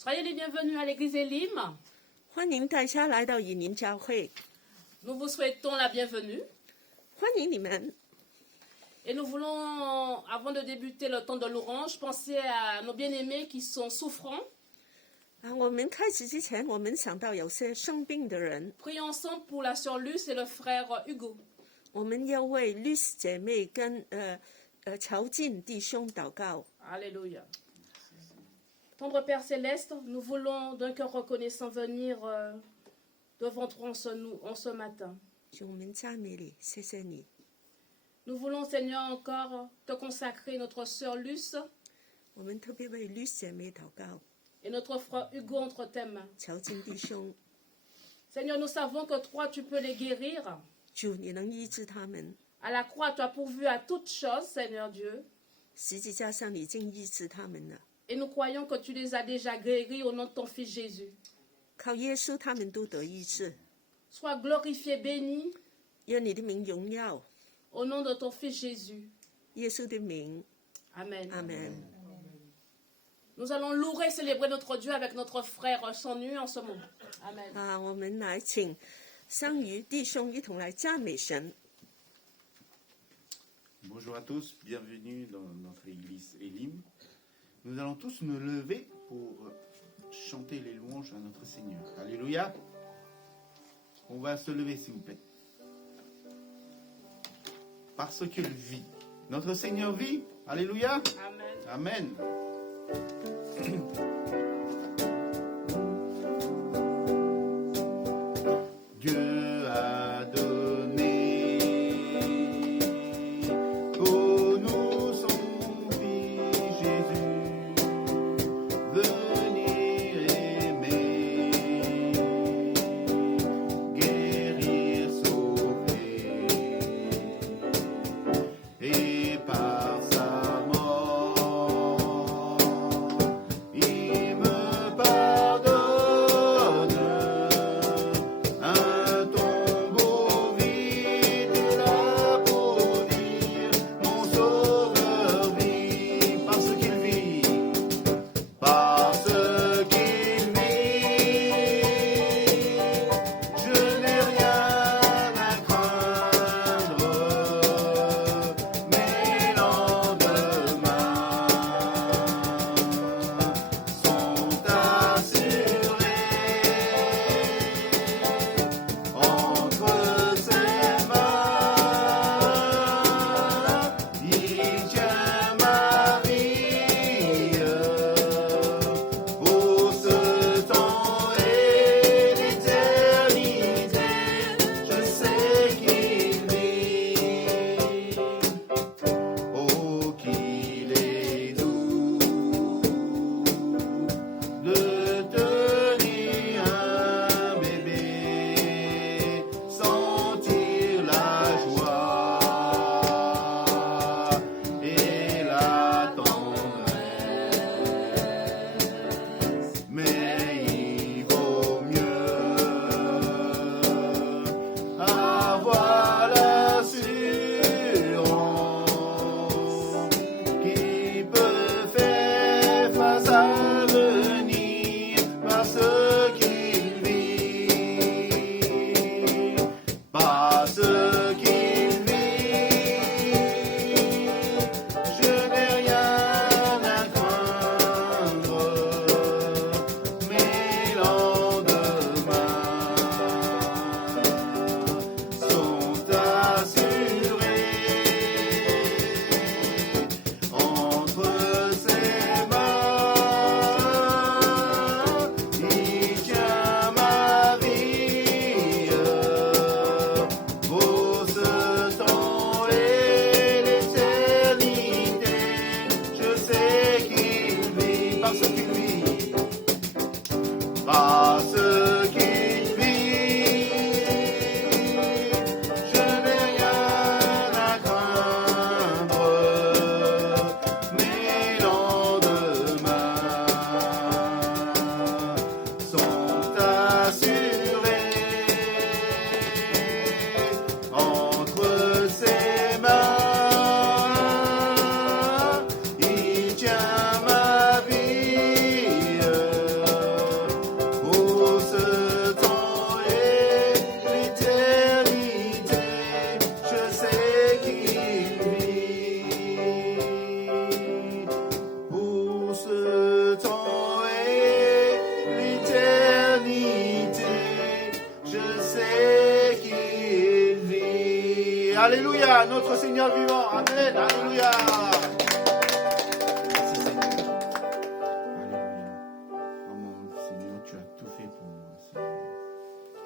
Soyez les bienvenus à l'église Elim. 欢迎大家来到以宁教会， Nous vous souhaitons la bienvenue. 欢迎你们。 Et nous voulons, avant de débuter le temps de l'orange, penser à nos bien-aimés qui sont souffrants. 我们开始之前，我们想到有些生病的人， Prions ensemble pour la sœur Luce et le frère Hugo. 我们要为律师姐妹跟乔进弟兄祷告。 Alléluia. Tendre Père Céleste, nous voulons d'un cœur reconnaissant venir devant toi en ce matin. 主，我们赞美你，谢谢你。 Nous voulons, Seigneur, encore te consacrer notre sœur Luce 我们特别为律师姐妹祷告， et notre frère Hugo entre tes mains. 乔进弟兄， Seigneur, nous savons que toi, tu peux les guérir. 主，你能医治他们。 À la croix, tu as pourvu à toutes choses, Seigneur Dieu. 十字架上已经医治他们了， Et nous croyons que tu les as déjà guéris au nom de ton Fils Jésus. 靠耶稣他们都得医治。 Sois glorifié, béni, 愿你的名荣耀， au nom de ton Fils Jésus. 耶稣的名， Amen. 阿门。 Nous allons louer et célébrer notre Dieu avec notre frère Chanu en ce moment. Amen. 我们来请生鱼弟兄一同来赞美神。 Bonjour à tous, bienvenue dans notre église Elim. Nous allons tous nous lever pour chanter les louanges à notre Seigneur. Alléluia. On va se lever s'il vous plaît. Parce qu'il vit. Notre Seigneur vit. Alléluia. Amen. Amen. Dieu a donné au nous son Fils Jésus, venir aimer, guérir, sauver, et par sa mort, il Alléluia, notre Seigneur vivant. Amen. Alléluia. Merci Seigneur. Alléluia. Oh mon Seigneur, tu as tout fait pour moi, Seigneur.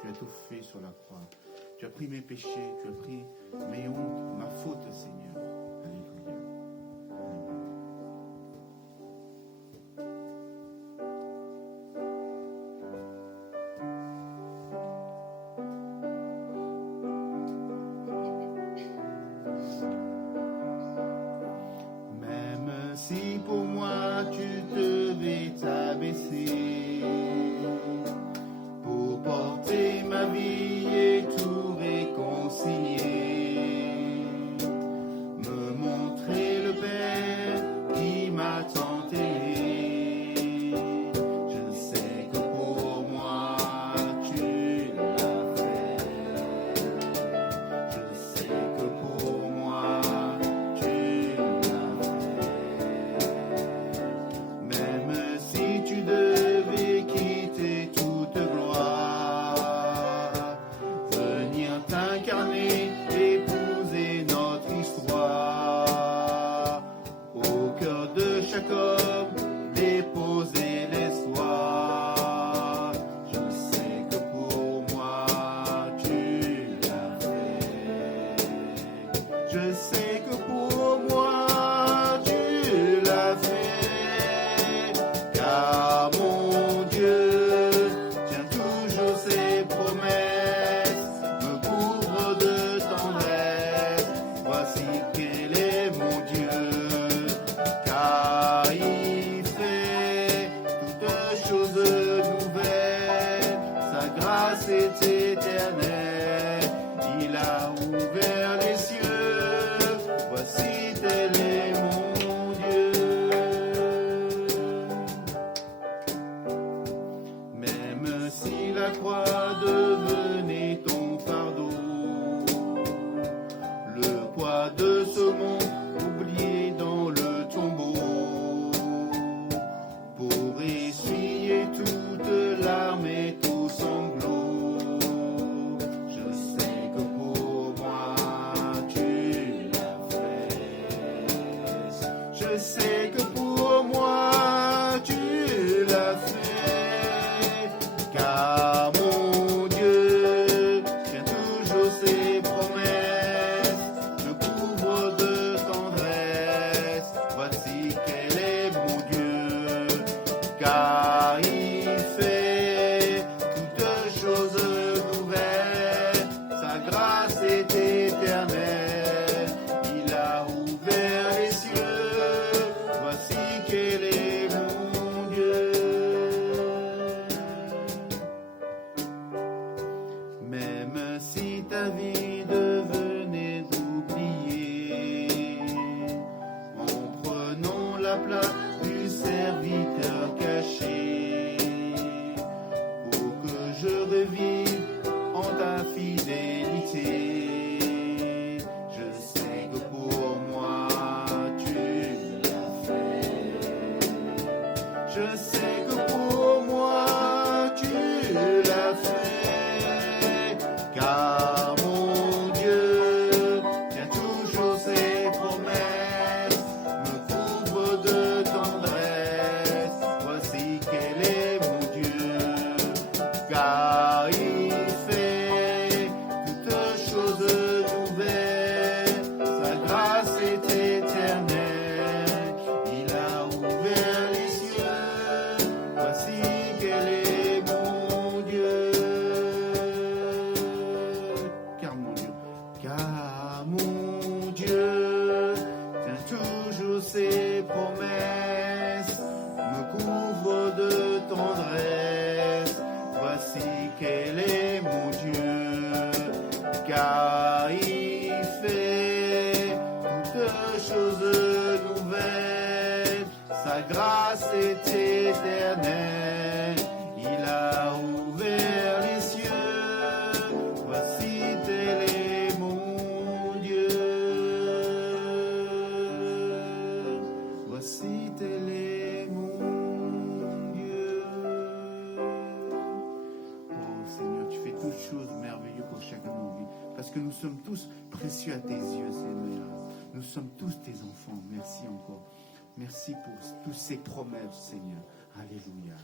Tu as tout fait sur la croix. Tu as pris mes péchés, tu as pris mes hontes, ma faute, Seigneur. Alléluia. Même si pour moi tu devais t'abaisser pour porter ma vie et tout réconcilier, me montrer le Père qui m'a tant aimé. Je sais que pour moi tu l'as fait. Je sais que pour moi tu l'as fait. Même si tu devais quitter toute gloire, venir t'incarner, épouser notre histoire, au cœur de chaque homme, déposer l'espoir. Je sais que pour moi tu l'as fait. Je sais que pour moi tu l'as fait, car mon Dieu tient toujours ses promesses, me couvre de tendresse. Voici quel est mon Dieu, car il fait toutes choses nouvelles. Sa grâce est éternelle, il a ouvert les cieux. Voici tel est mon Dieu. Même si la croix devenait ton fardeau, le poids de ce monde oublié dans le tombeau, pour essuyer toute larme et tout sanglot. Je sais que pour moi tu l'as fait. Je sais que pour moi tu l'as fait, car mon Dieu tient toujours ses promesses, me couvre de tendresse. Voici quel est mon Dieu, car il fait toutes choses nouvelles. Sa grâce est éternelle, il a ouvert les cieux. Voici quel est mon Dieu. Même si ta vie devenait d'oublier, en prenant la place du serviteur caché, pour que je revive en ta fidélité. Je sais que pour moi tu l'as fait. Je sais que pour moi tu l'as fait, car mon Dieu tient toujours ses promesses, me couvre de tendresse. Voici quel est mon Dieu, car il fait toutes choses nouvelles. Sa grâce est éternelle, il a ouvert les cieux. Voici quel est mon Dieu, car mon Dieu tient toujours ses promesses, me couvre de tendresse. Voici quel est mon Dieu, car il fait toutes choses nouvelles. Sa grâce est éternelle, parce que nous sommes tous précieux à tes yeux, Seigneur. Nous sommes tous tes enfants. Merci encore. Merci pour toutes ces promesses, Seigneur. Alléluia.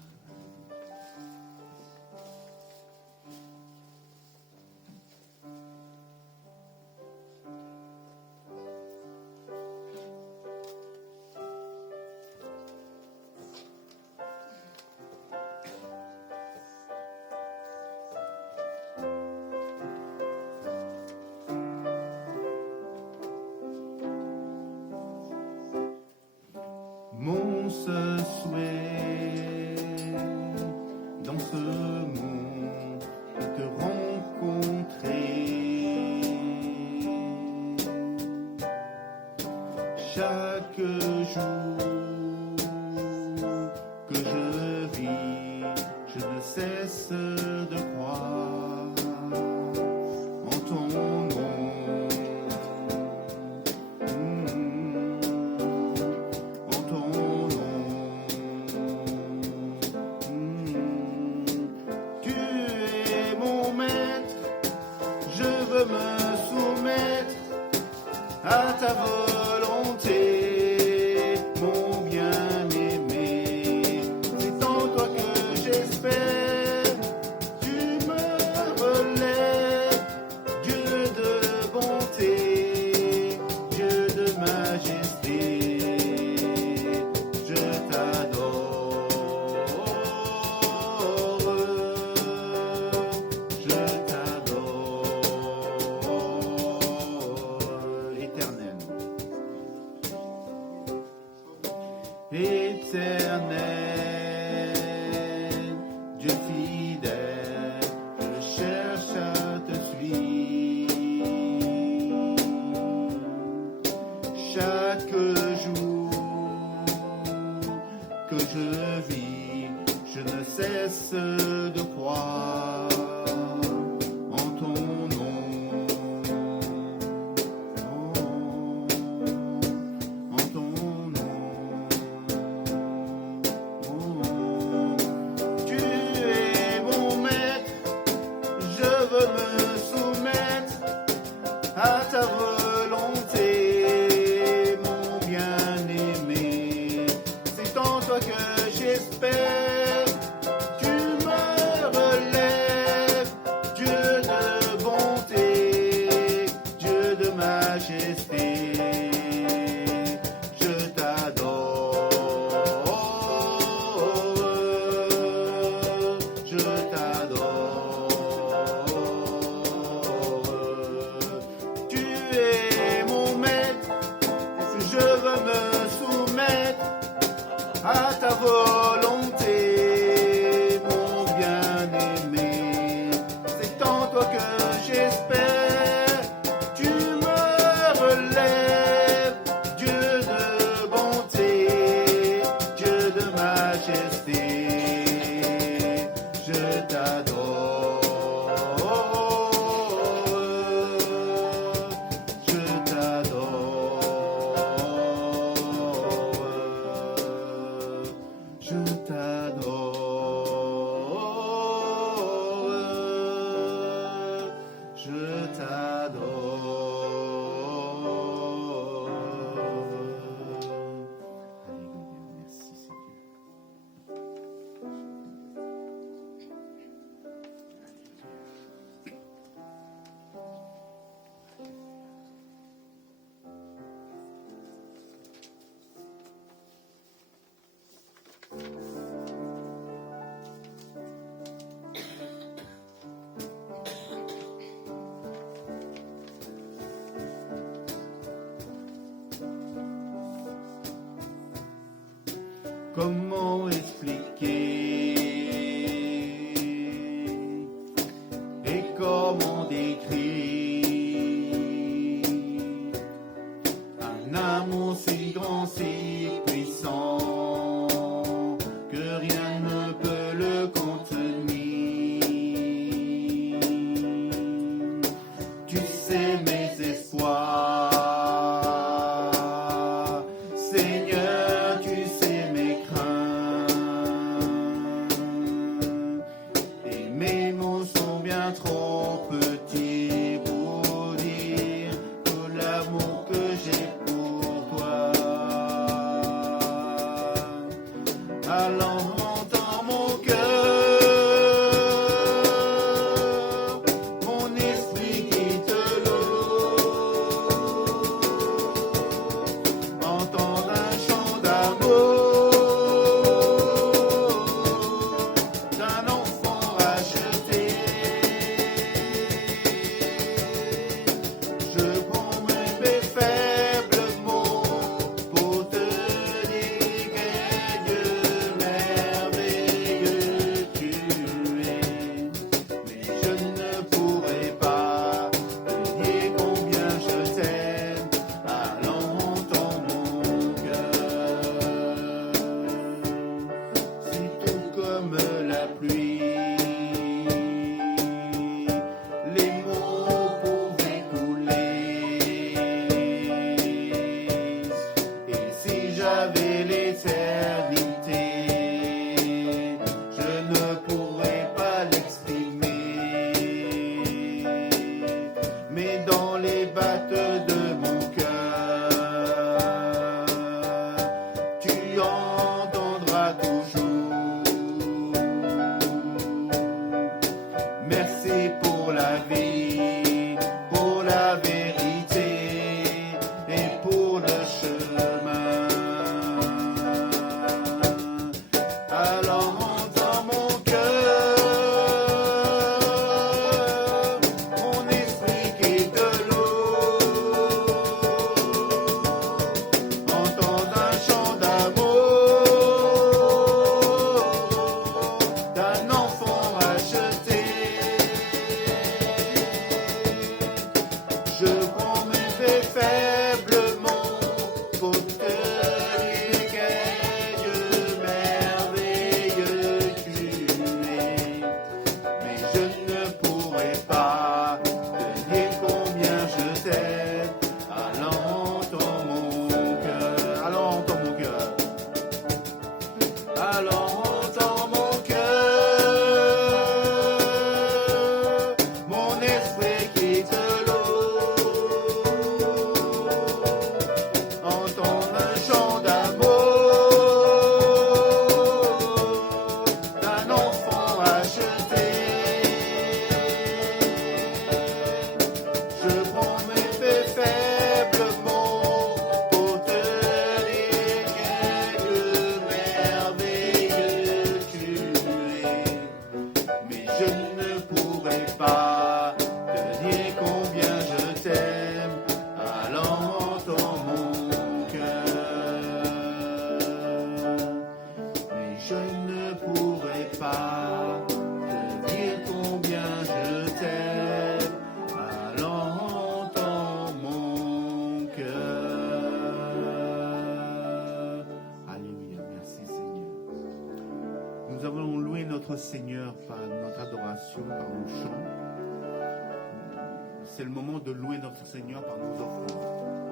Mon seul souhait dans ce monde est te rencontrer. Chaque jour que je vis, je ne cesse de croire en ton nom. Me soumettre à ta volonté, mon bien-aimé. C'est en toi que j'espère, tu me relèves, Dieu de bonté, Dieu de majesté, je t'adore, je Éternel, Dieu fidèle, je cherche à te suivre. Chaque jour que je vis, je ne cesse de croire en ton nom. En ton nom. Tu es mon maître, je veux me soumettre à ta volonté, mon bien-aimé. C'est en toi que j'espère, tu me relèves, Dieu de bonté, Dieu de majesté. Je t'adore, je t'adore. Tu es mon maître, je veux me soumettre à ta volonté, mon bien-aimé. C'est en toi que j'espère, tu me relèves, Dieu de bonté, Dieu de majesté. Je t'adore, je t'adore, je t'adore, je t'adore. Alléluia, merci Seigneur. Comment expliquer et comment décrire un amour si grand, si puissant que rien ne peut le contenir. Tu sais mes espoirs, Seigneur, tu sais mes craintes. comme la pluie. Les mots pouvaient couler. Et si j'avais l'éternité, je ne pourrais pas l'exprimer. Mais dans les battes de mon cœur, tu entendras toujours. Merci pour la vie, pour la vérité et pour le chemin. Alors entends mon cœur, mon esprit qui est de l'eau. Entends un chant d'amour d'un enfant racheté. Je prends mes faits faiblement pour te dire quel merveilleux tu es. Mais je ne pourrai pas te dire combien je t'aime. Alors entends mon cœur, alors entends mon cœur. Alors entends mon cœur, mon esprit quitte l'eau. Entends un chant d'amour d'un enfant racheté. Je prends mes faits faiblement pour te dire quel merveilleux tu es. Mais je ne pourrai pas te dire combien je t'aime. Alors entends mon cœur. Mais je ne pourrai pas te dire combien je t'aime. Alors entends mon cœur. Alléluia, merci Seigneur. Nous avons loué notre Seigneur par notre adoration, par nos chants. C'est le moment de louer notre Seigneur par nos offrandes.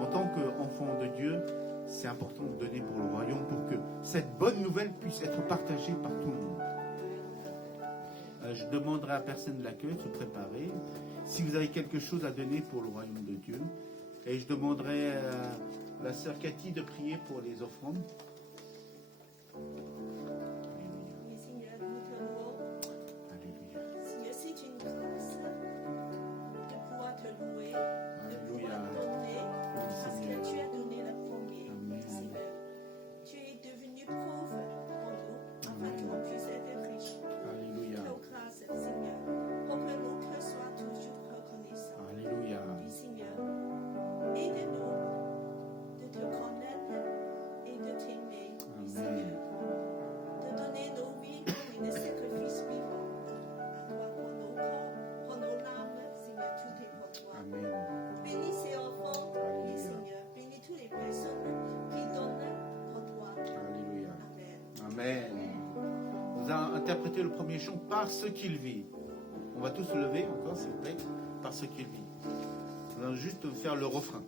En tant qu'enfant de Dieu, c'est important de donner pour le royaume pour que cette bonne nouvelle puisse être partagée par tout le monde. Je demanderai à personne de l'accueil de se préparer. Si vous avez quelque chose à donner pour le royaume de Dieu, et je demanderai à la sœur Cathy de prier pour les offrandes. Oui, Seigneur, nous te louons. Alléluia. Seigneur, c'est une grâce de pouvoir te louer, de Alléluia. pouvoir donner, parce que Seigneur. tu as donné le premier, Amen. Seigneur. Tu es devenu pauvre pour nous, afin qu'on puisse être riche. Alléluia. Nos grâces, Seigneur, pour que nos cœurs soient toujours reconnaissants. Alléluia. Oui, Seigneur, aide-nous de te connaître et de t'aimer, oui, Amen. Seigneur. De donner nos vies comme un sacrifice vivant à toi pour nos corps, pour nos âmes, Seigneur, tout est pour toi. Amen. Bénis ces enfants, oui, Alléluia. Seigneur. Bénis toutes les personnes qui donnent pour toi. Alléluia. Amen. Amen. On va interpréter le premier chant par ce qu'il vit. On va tous se lever encore, s'il vous plaît, par ce qu'il vit. On va juste faire le refrain.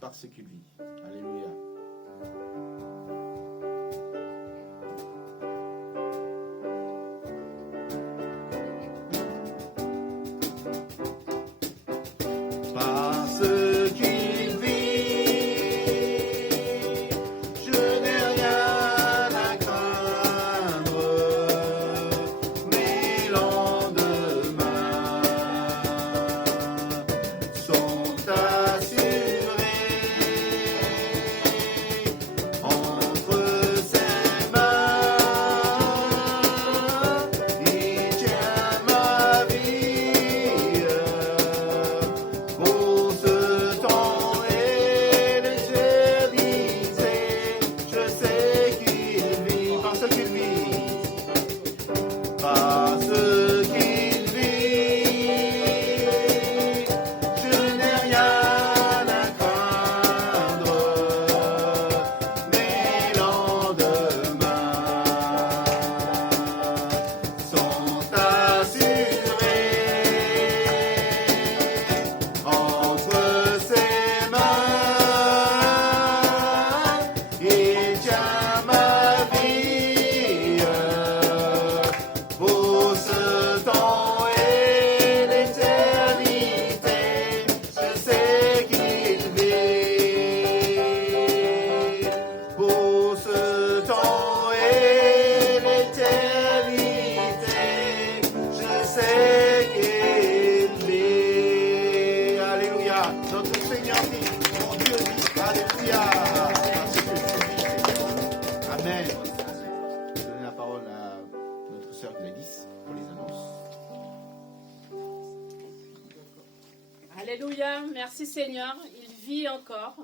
Par ce qu'il vit. Alléluia. Parce qu'il vit, je n'ai rien à craindre. Mes lendemains sont assurés. sœur Gladys pour les annonces. Alléluia, merci Seigneur, il vit encore.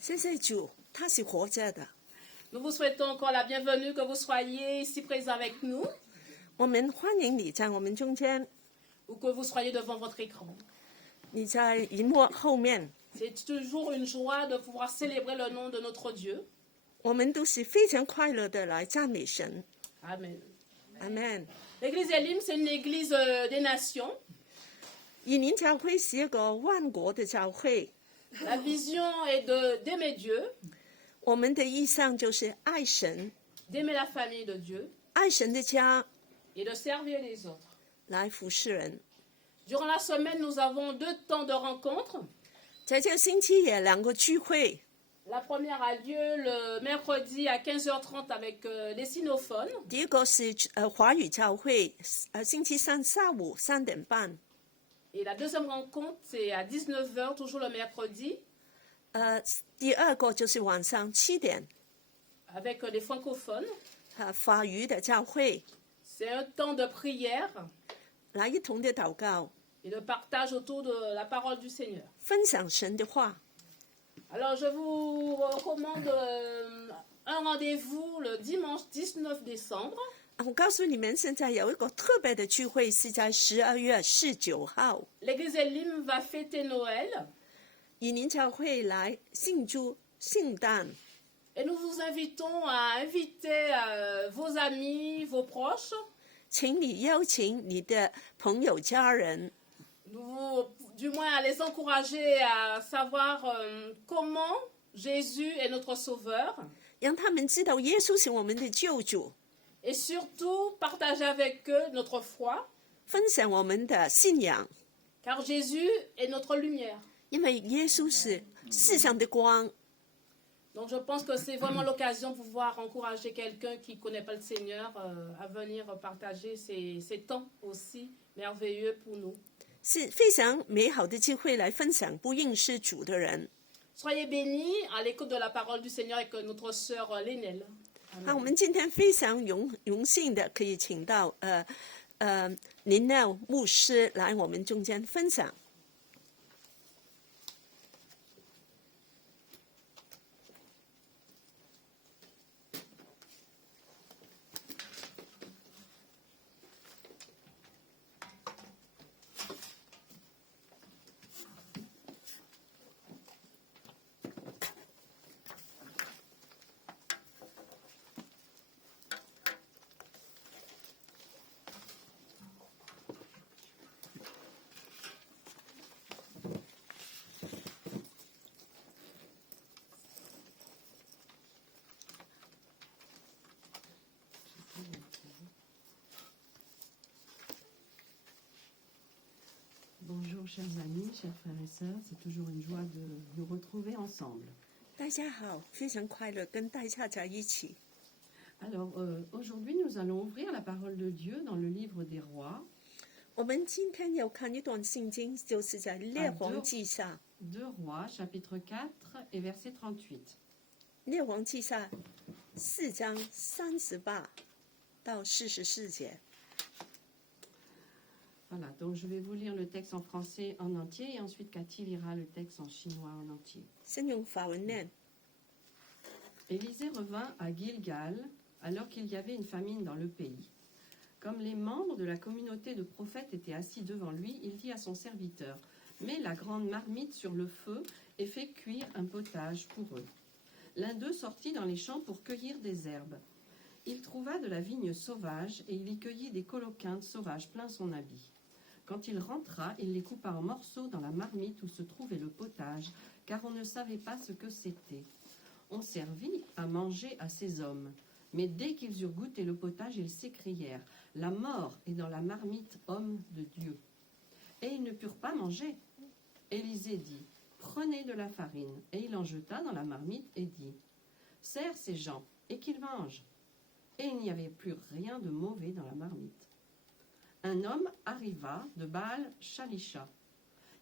謝謝主，他是活着的。 Nous vous souhaitons encore la bienvenue, que vous soyez ici présents avec nous 我们欢迎你在我们中间， ou que vous soyez devant votre écran. 你在荧幕后面， C'est toujours une joie de pouvoir célébrer le nom de notre Dieu. 我们都是非常快乐的来赞美神。 Amen. Amen。 L'église Elim, c'est une église des nations. 以宁教会是一个万国的教会， La vision est d'aimer Dieu, 我们的意向就是爱神， d'aimer la famille de Dieu 爱神的家， et de servir les autres. 来服侍人。 Durant la semaine, nous avons 2 temps de rencontre. 在这个星期也两个聚会， La première a lieu le mercredi à 15h30 avec les sinophones. 第一个是华语教会，星期三下午3:30。 Et la deuxième rencontre, c'est à 19h, toujours le mercredi, 第二个就是晚上7点， avec les francophones. 法语的教会 C'est un temps de prière 来一同的祷告， et de partage autour de la parole du Seigneur. 分享神的话。 Alors, je vous recommande un rendez-vous le dimanche 19 décembre. 我告诉你们，现在有一个特别的聚会，是在12月19号， L'église Elim va fêter Noël 以宁教会来庆祝圣诞。 et nous vous invitons à inviter vos amis, vos proches. 请你邀请你的朋友、家人， Du moins à les encourager à savoir comment Jésus est notre Sauveur 让他们知道耶稣是我们的救主， et surtout partager avec eux notre foi 分享我们的信仰， car Jésus est notre lumière. 因为耶稣是世上的光。 Donc je pense que c'est vraiment l'occasion de pouvoir encourager quelqu'un qui ne connaît pas le Seigneur à venir partager ces temps aussi merveilleux pour nous. 是非常美好的机会来分享不认识主的人。 Soyez bénis à l'écoute de la parole du Seigneur avec notre sœur Lénel. 好，我们今天非常荣幸的可以请到林廖牧师来我们中间分享。Bonjour chers amis, chers frères et sœurs, c'est toujours une joie de nous retrouver ensemble. 大家好，非常快乐跟大家在一起。 Alors aujourd'hui nous allons ouvrir la parole de Dieu dans le livre des rois, 我们今天要看一段圣经，就是在列王记下， 2 rois chapitre 4 et verset 38. 列王记下4章38到44节。 Voilà, donc je vais vous lire le texte en français en entier et ensuite Cathy lira le texte en chinois en entier. 先用法文念。 Élisée revint à Gilgal alors qu'il y avait une famine dans le pays. Comme les membres de la communauté de prophètes étaient assis devant lui, il dit à son serviteur, « Mets la grande marmite sur le feu et fais cuire un potage pour eux. » L'un d'eux sortit dans les champs pour cueillir des herbes. Il trouva de la vigne sauvage et il y cueillit des coloquintes sauvages plein son habit. Quand il rentra, il les coupa en morceaux dans la marmite où se trouvait le potage, car on ne savait pas ce que c'était. On servit à manger à ces hommes. Mais dès qu'ils eurent goûté le potage, ils s'écrièrent « La mort est dans la marmite, homme de Dieu !» Et ils ne purent pas manger. Élisée dit « Prenez de la farine. » Et il en jeta dans la marmite et dit « Sers ces gens et qu'ils mangent. » Et il n'y avait plus rien de mauvais dans la marmite. Un homme arriva de Baal Shalisha.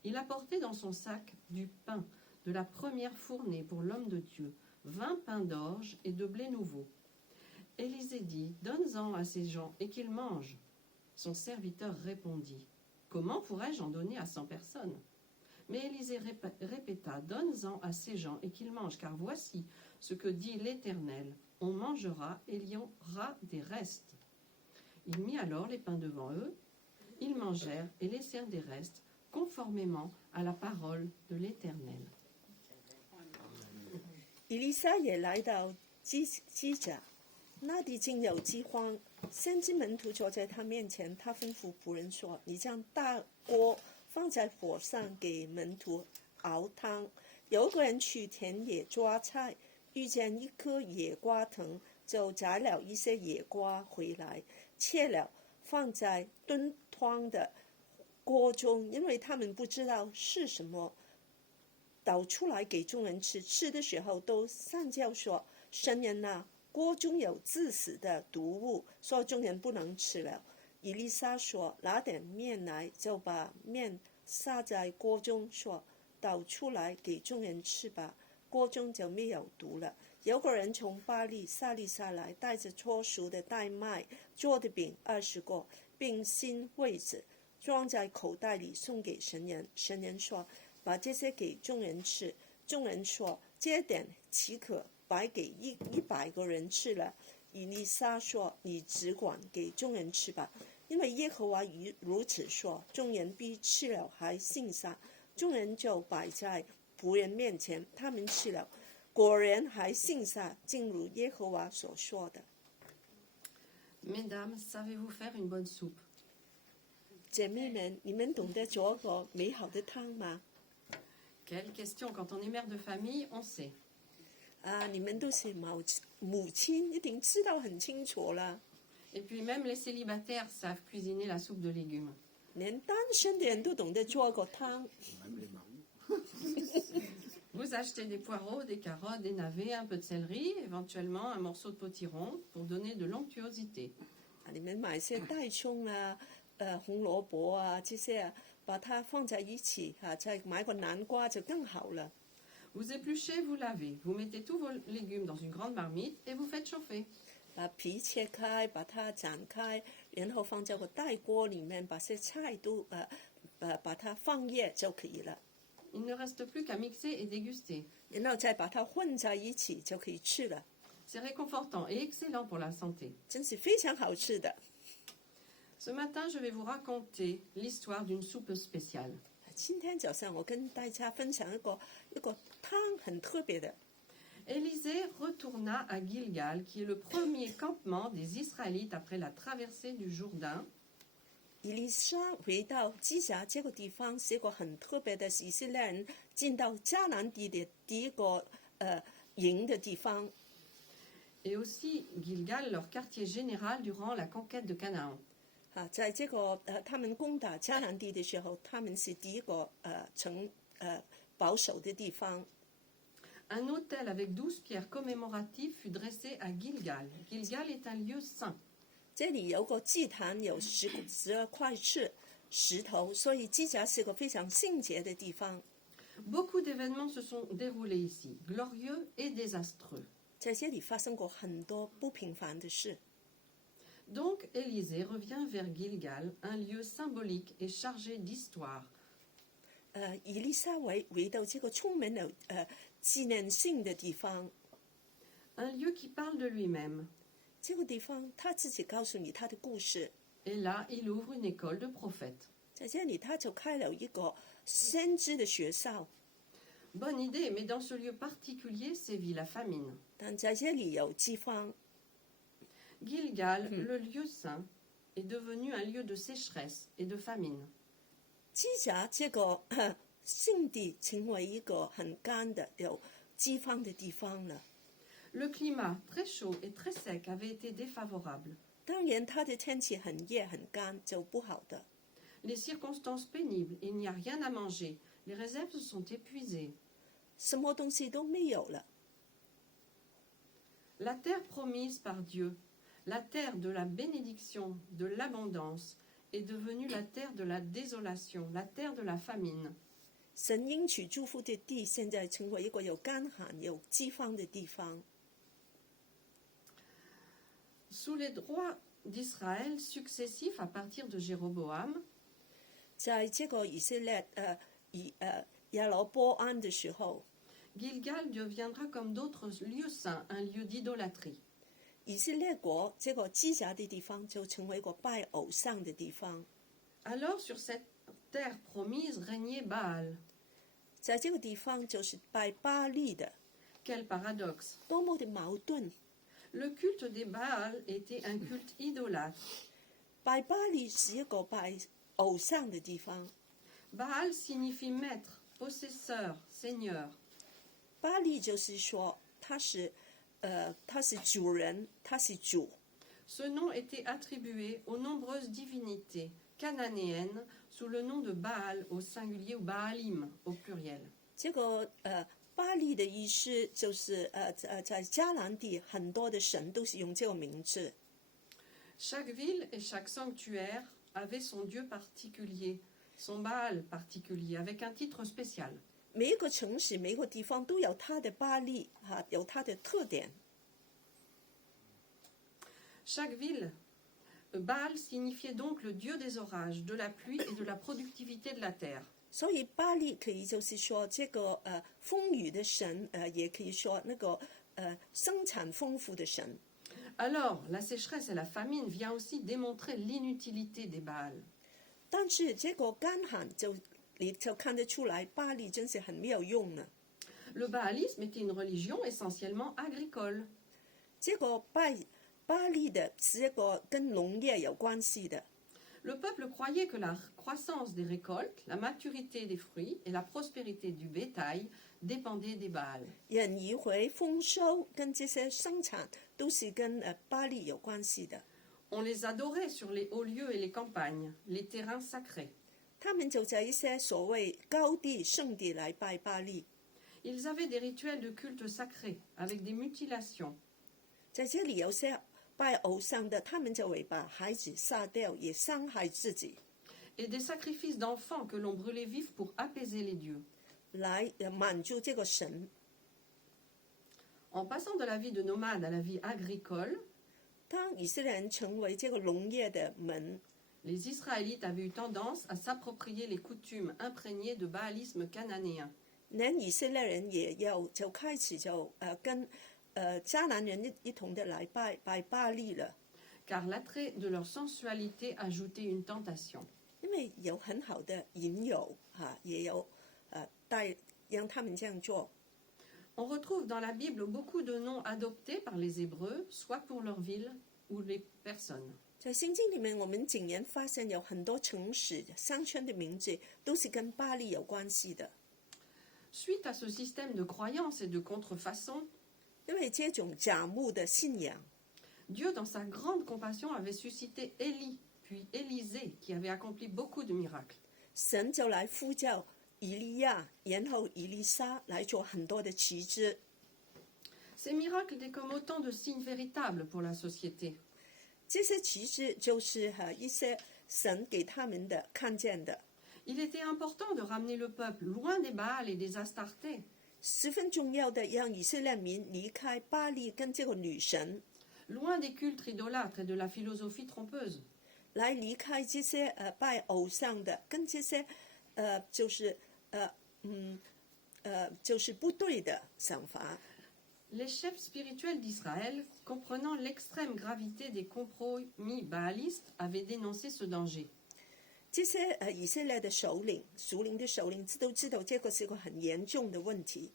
Il apportait dans son sac du pain, de la première fournée pour l'homme de Dieu, 20 pains d'orge et de blé nouveau. Élisée dit, donne-en à ces gens et qu'ils mangent. Son serviteur répondit, comment pourrais-je en donner à 100 personnes? Mais Élisée répéta, donne-en à ces gens et qu'ils mangent, car voici ce que dit l'Éternel, on mangera et il y aura des restes. Il mit alors les pains devant eux, ils mangèrent et laissèrent des restes, conformément à la parole de l'Éternel. 以利沙也来到基甲，那地竟有饥荒。先知门徒坐在他面前，他吩咐仆人说：“你将大锅放在火上，给门徒熬汤。”有个人去田野抓菜，遇见一棵野瓜藤，就摘了一些野瓜回来，切了放在炖汤的锅中，因为他们不知道是什么，倒出来给众人吃。吃的时候都上叫说：“神人啊，锅中有致死的毒物，所以众人不能吃了。”以利沙说：“拿点面来，就把面撒在锅中，说：倒出来给众人吃吧。锅中就没有毒了。”有个人从巴利撒利撒来，带着搓熟的带麦做的饼20个，并新痱子，装在口袋里送给神人。神人说：“把这些给众人吃。”众人说：“这点岂可白给100个人吃了？”以利沙说：“你只管给众人吃吧，因为耶和华如此说。”众人必吃了还信撒。众人就摆在仆人面前，他们吃了，果然还信撒，正如耶和华所说的。 Mesdames, savez-vous faire une bonne soupe? 姐妹们，你们懂得做个美好的汤吗？ Quelle question, quand on est mère de famille, on sait. 你们都是母亲，一定知道很清楚了。 Et puis même les célibataires savent cuisiner la soupe de légumes. 连单身的人都懂得做个汤。 Vous achetez des poireaux, des carottes, des navets, un peu de céleri, éventuellement un morceau de potiron pour donner de l'onctuosité. 你们买些带葱啊、红萝卜啊这些把它放在一起再买个南瓜就更好了。 Vous épluchez, vous lavez, vous mettez tous vos légumes dans une grande marmite et vous faites chauffer. 把皮切开，把它展开，然后放在个大锅里面，把些菜都把它放热就可以了。 Il ne reste plus qu'à mixer et déguster. 然后再把它混在一起就可以吃了， C'est réconfortant et excellent pour la santé. 真是非常好吃的。 Ce matin, je vais vous raconter l'histoire d'une soupe spéciale. 今天早上我跟大家分享一个汤很特别的。 Élisée retourna à Gilgal, qui est le premier campement des Israélites après la traversée du Jourdain. 以利沙回到基甲这个地方，是一个很特别的以色列人进到迦南地的第一个营的地方。 Et aussi Gilgal, leur quartier général durant la conquête de Canaan. 在这个他们攻打迦南地的时候，他们是第一个保守的地方。 Un autel avec 12 pierres commémoratives fut dressé à Gilgal. Gilgal est un lieu saint. 这里有个祭坛，有12块石头，所以基甲是个非常圣洁的地方。 Beaucoup d'événements se sont déroulés ici, glorieux et désastreux. 在这里发生过很多不平凡的事。 Donc Élisée revient vers Gilgal, un lieu symbolique et chargé d'histoire. 以利沙回到这个充满了纪念性的地方。 Un lieu qui parle de lui-même. 这个地方他自己告诉你他的故事。 Et là, il ouvre une école de prophètes. 在这里他就开了一个先知的学校。 Bonne idée, mais dans ce lieu particulier sévit la famine. 但在这里有饥荒。 Gilgal, le lieu saint, est devenu un lieu de sécheresse et de famine. 基甲这个圣地成为一个很干的有饥荒的地方了。 Le climat, très chaud et très sec, avait été défavorable. 当然，它的天气很热很干，就不好的。 Les circonstances pénibles, il n'y a rien à manger. Les réserves se sont épuisées. 什么东西都没有了。 La terre promise par Dieu, la terre de la bénédiction, de l'abondance, est devenue la terre de la désolation, la terre de la famine. 神应许祝福的地，现在成为一个有干旱、有饥荒的地方。Sous les rois d'Israël successifs à partir de Jéroboam, 在这个以色列亚罗波安的时候， Gilgal deviendra comme d'autres lieux saints, un lieu d'idolâtrie. 以色列国这个基甲的地方就成为一个拜偶像的地方。 Alors sur cette terre promise régnait Baal. 在这个地方就是拜巴利的， Quel paradoxe! 多么的矛盾！ Le culte des Baals était un culte idolâtre. 拜巴利是一个拜偶像的地方， Baal signifie maître, possesseur, seigneur. 巴利就是说他是主人，他是主。 Ce nom était attribué aux nombreuses divinités cananéennes sous le nom de Baal au singulier ou Baalim au pluriel. 这个巴利的意思就是在迦南地很多的神都是用这个名字。 Chaque ville et chaque sanctuaire avait son dieu particulier, son Baal particulier, avec un titre spécial. 每一个城市、每一个地方都有它的巴利有它的特点。 Chaque ville, Baal signifiait donc le dieu des orages, de la pluie et de la productivité de la terre. 所以巴利可以就是说这个风雨的神，也可以说那个生产丰富的神。 Alors, la sécheresse et la famine vient aussi démontrer l'inutilité des Baals. 但是这个干旱你就看得出来，巴利真是很没有用呢。 Le baalisme était une religion essentiellement agricole. 这个拜巴利的是一个跟农业有关系的。 Le peuple croyait que la croissance des récoltes, la maturité des fruits et la prospérité du bétail dépendaient des Baals. 人以为丰收跟这些生产都是跟巴利有关系的， On les adorait sur les hauts lieux et les campagnes, les terrains sacrés. 他们就在一些所谓高地、圣地来拜巴利。 Ils avaient des rituels de culte sacré avec des mutilations. 在这里有些拜偶像的，他们就会把孩子杀掉，也伤害自己， Et des sacrifices d'enfants que l'on brûlait vifs pour apaiser les dieux. 来满足这个神。 En passant de la vie de nomade à la vie agricole, 当以色列人成为这个农业的门， les Israélites avaient eu tendance à s'approprier les coutumes imprégnées de baalisme cananéen. 连以色列人也就开始跟迦南人一同的来拜巴利了， Car l'attrait de leur sensualité ajoutait une tentation. 因为有很好的引诱也有让他们这样做。 On retrouve dans la Bible beaucoup de noms adoptés par les Hébreux, soit pour leur ville ou les personnes. 在圣经里面，我们竟然发现有很多城市、乡村的名字都是跟巴利有关系的。 Suite à ce système de croyances et de contrefaçons, 因为这种假冒的信仰， Dieu, dans sa grande compassion, avait suscité Élie, puis Élisée, qui avaient accompli beaucoup de miracles. 神就来呼叫以利亚，然后以利沙来做很多的奇迹。 Ces miracles étaient comme autant de signes véritables pour la société. 这些奇迹就是一些神给他们的看见的， Il était important de ramener le peuple loin des Baals et des Astartés. 十分重要的让以色列民离开巴利跟这个女神， Loin des cultes idolâtres et de la philosophie trompeuse. 来离开这些拜偶像的，跟这些就是不对的想法。 Les chefs spirituels d'Israël, comprenant l'extrême gravité des compromis baalistes, avaient dénoncé ce danger. 这些以色列的属灵的首领都知道这个是个很严重的问题。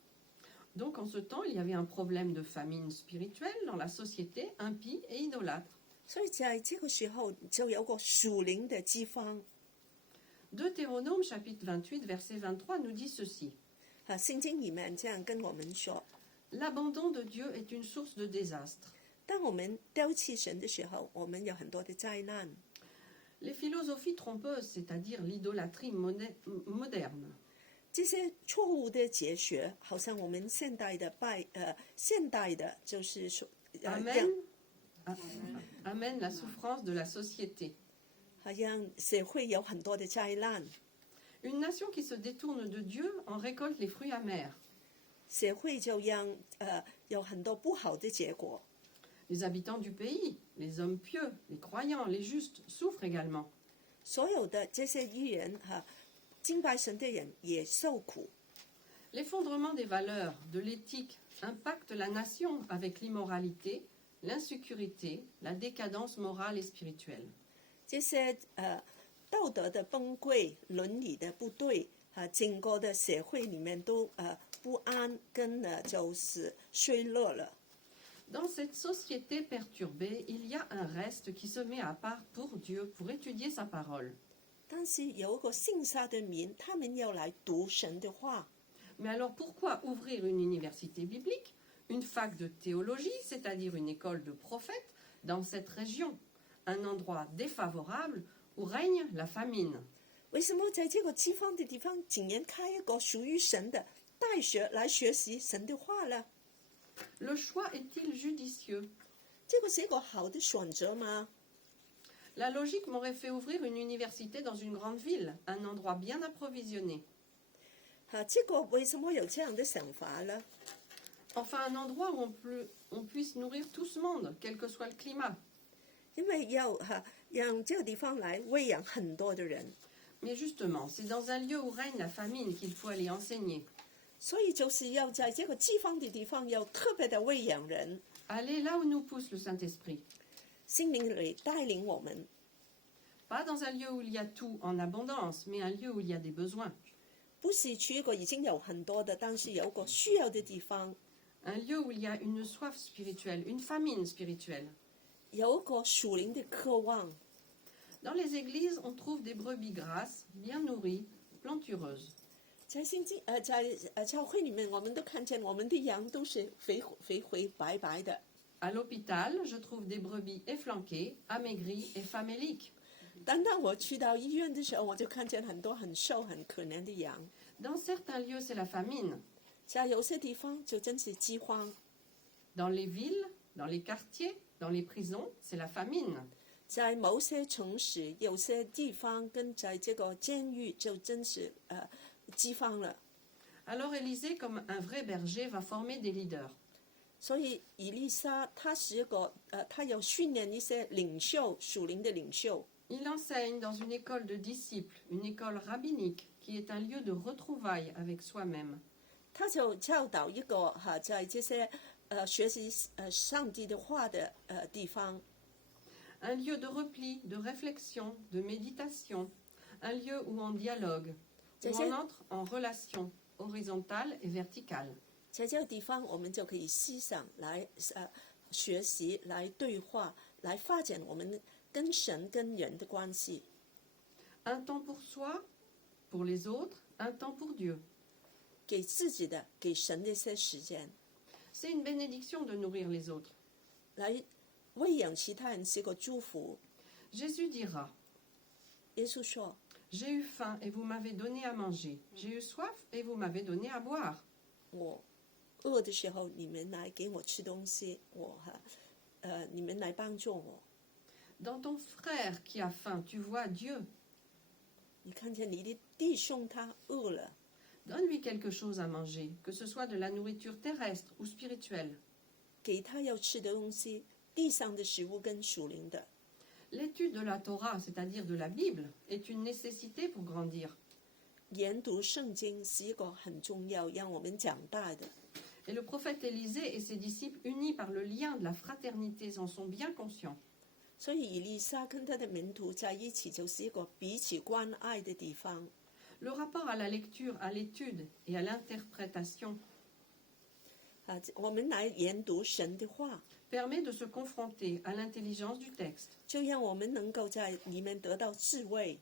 Donc en ce temps, il y avait un problème de famine spirituelle dans la société impie et idolâtre. 所以在这个时候就有个属灵的饥荒。 Deutéronome chapitre 28 verset 23 nous dit ceci. 圣经里面这样跟我们说， L'abandon de Dieu est une source de désastre. 当我们丢弃神的时候，我们有很多的灾难。 Les philosophies trompeuses, c'est-à-dire l'idolâtrie moderne, 这些错误的哲学，好像我们现代的就是说amènent la souffrance de la société. 好像社会有很多的灾难。Une nation qui se détourne de Dieu en récolte les fruits amers. 社会就让有很多不好的结果。 Les habitants du pays, les hommes pieux, les croyants, les justes souffrent également. 所有的这些艺人敬拜神的人也受苦。 L'effondrement des valeurs, de l'éthique, impacte la nation avec l'immoralité, l'insécurité, la décadence morale et spirituelle. 这些道德的崩溃、伦理的不对整个的社会里面都不安，跟就是衰落了。 Dans cette société perturbée, il y a un reste qui se met à part pour Dieu, pour étudier sa parole. 但是有一个信杀的民，他们要来读神的话。 Mais alors pourquoi ouvrir une université biblique, une fac de théologie, c'est-à-dire une école de prophètes, dans cette région, un endroit défavorable où règne la famine? 为什么在这个地方的地方，竟然开一个属于神的大学来学习神的话呢？ Le choix est-il judicieux? 这个是一个好的选择吗？ La logique m'aurait fait ouvrir une université dans une grande ville, un endroit bien approvisionné. 这个为什么有这样的想法呢？ Enfin, un endroit où on puisse nourrir tout ce monde, quel que soit le climat. 因为要让这个地方来喂养很多的人， Mais justement, c'est dans un lieu où règne la famine qu'il faut aller enseigner. 所以就是要在这个饥荒的地方要特别的喂养人， Aller là où nous pousse le Saint-Esprit. 心灵里带领我们， Pas dans un lieu où il y a tout en abondance, mais un lieu où il y a des besoins. 不是去一个已经有很多的，但是有个需要的地方， Un lieu où il y a une soif spirituelle, une famine spirituelle. 有一个属灵的渴望。 Dans les églises, on trouve des brebis grasses, bien nourries, plantureuses. 在教会里面，我们都看见我们的羊都是肥白白的。 À l'hôpital, je trouve des brebis efflanquées, amaigries et faméliques. 当我去到医院的时候，我就看见很多很瘦、很可怜的羊。 Dans certains lieux, c'est la famine. 在有些地方就真是饥荒， Dans les villes, dans les quartiers, dans les prisons, c'est la famine. 在某些城市、有些地方跟在这个监狱就真是饥荒了。 Alors Élisée, comme un vrai berger, va former des leaders. 所以以利沙他是一个他有训练一些领袖、属灵的领袖。 Il enseigne dans une école de disciples, une école rabbinique, qui est un lieu de retrouvailles avec soi-même. 他就教导一个在这些学习上帝的话的地方， Un lieu de repli, de réflexion, de méditation. Un lieu où on dialogue, où on entre en relation horizontale et verticale. 在这个地方我们就可以思想来学习、来对话、来发展我们跟神跟人的关系。 Un temps pour soi, pour les autres, un temps pour Dieu. 给自己的、给神的一些时间， C'est une bénédiction de nourrir les autres. 来喂养其他人是个祝福。 Jésus dira, 耶稣说 j'ai eu faim et vous m'avez donné à manger. J'ai eu soif et vous m'avez donné à boire. 我饿的时候，你们来给我吃东西，你们来帮助我。 Dans ton frère qui a faim, tu vois Dieu. 你看见你的弟兄他饿了， Donne-lui quelque chose à manger, que ce soit de la nourriture terrestre ou spirituelle. 给他要吃的东西，地上的食物跟属灵的。 L'étude de la Torah, c'est-à-dire de la Bible, est une nécessité pour grandir. 研读圣经是一个很重要，让我们长大的。 Et le prophète Élisée et ses disciples, unis par le lien de la fraternité, en sont bien conscients. 所以以利沙跟他的门徒在一起，就是一个彼此关爱的地方。 Le rapport à la lecture, à l'étude et à l'interprétation 我们来研读神的话， permet de se confronter à l'intelligence du texte. 就让我们能够在里面得到智慧。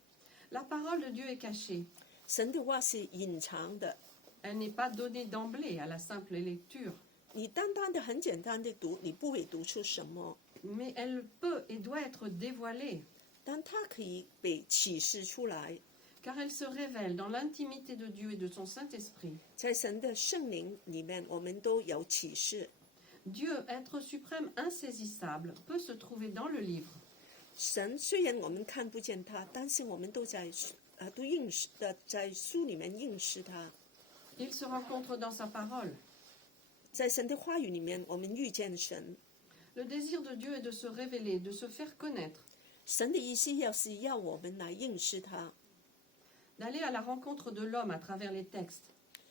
La parole de Dieu est cachée. 神的话是隐藏的， Elle n'est pas donnée d'emblée à la simple lecture, 你单单的很简单的读，你不会读出什么， mais elle peut et doit être dévoilée, 但它可以被启示出来。 car elle se révèle dans l'intimité de Dieu et de son Saint-Esprit. 在神的圣灵里面，我们都有启示。 Dieu, être suprême, insaisissable, peut se trouver dans le livre. 神虽然我们看不见他，但是我们都在都认识在书里面认识他， Ils se rencontrent dans sa parole. 在神的话语里面，我们遇见神。 Le désir de Dieu est de se révéler, de se faire connaître, 神的意思是要我们来认识他， d'aller à la rencontre de l'homme à travers les textes.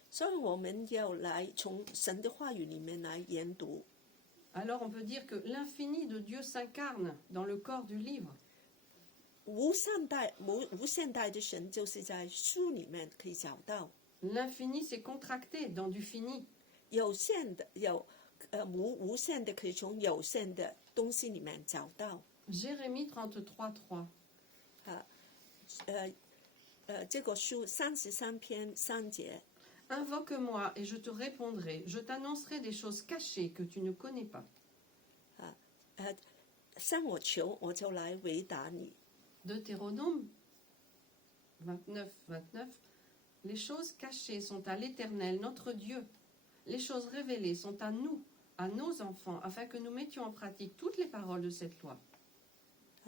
所以我们要来从神的话语里面来研读。 Alors on peut dire que l'infini de Dieu s'incarne dans le corps du livre. 无限大的神就是在书里面可以找到， L'infini s'est contracté dans du fini. 有限的无限的可以从有限的东西里面找到。 Jérémie 33:3. 这个书33篇3节， Invoque-moi et je te répondrai. Je t'annoncerai des choses cachées que tu ne connais pas. 向我求，我就来回答你。 Deutéronome 29:29. Les choses cachées sont à l'Éternel, notre Dieu. Les choses révélées sont à nous, à nos enfants, afin que nous mettions en pratique toutes les paroles de cette loi.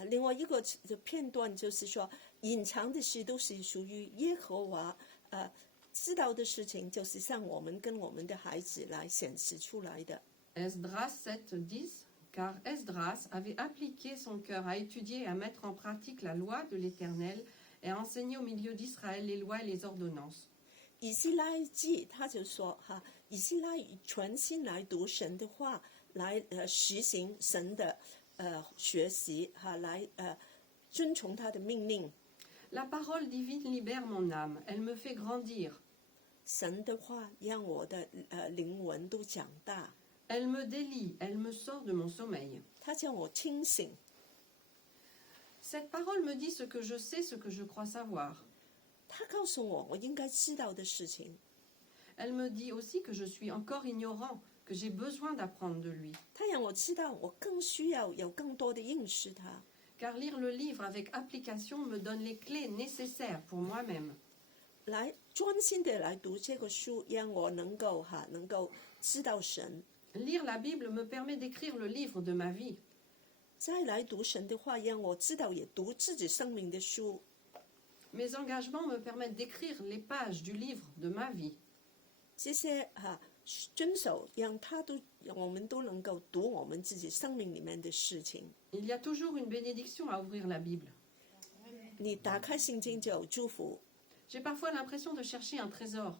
另外一个片段就是说，隐藏的事都是属于耶和华，知道的事情就是向我们跟我们的孩子来显示出来的。 Esdras 7:10. Car Esdras avait appliqué son cœur à étudier et à mettre en pratique la loi de l'Éternel et à enseigner au milieu d'Israël les lois et les ordonnances. 以斯拉记他就说以斯拉全心来读神的话，来实行神的学习来遵从他的命令。 La parole divine libère mon âme, elle me fait grandir. 神的话让我的灵魂都长大， Elle me délie, elle me sort de mon sommeil. 他叫我清醒。 Cette parole me dit ce que je sais, ce que je crois savoir. 他告诉我我应该知道的事情， Elle me dit aussi que je suis encore ignorant, que j'ai besoin d'apprendre de lui. 他让我知道我更需要有更多的认识他。 Car lire le livre avec application me donne les clés nécessaires pour moi-même. 来专心的来读这个书，让我能够知道神。 Lire la Bible me permet d'écrire le livre de ma vie. 再来读神的话，让我知道也读自己生命的书。 Mes engagements me permettent d'écrire les pages du livre de ma vie. 这些遵守，让我们都能够读我们自己生命里面的事情。 Il y a toujours une bénédiction à ouvrir la Bible. 你打开圣经就有祝福。 J'ai parfois l'impression de chercher un trésor.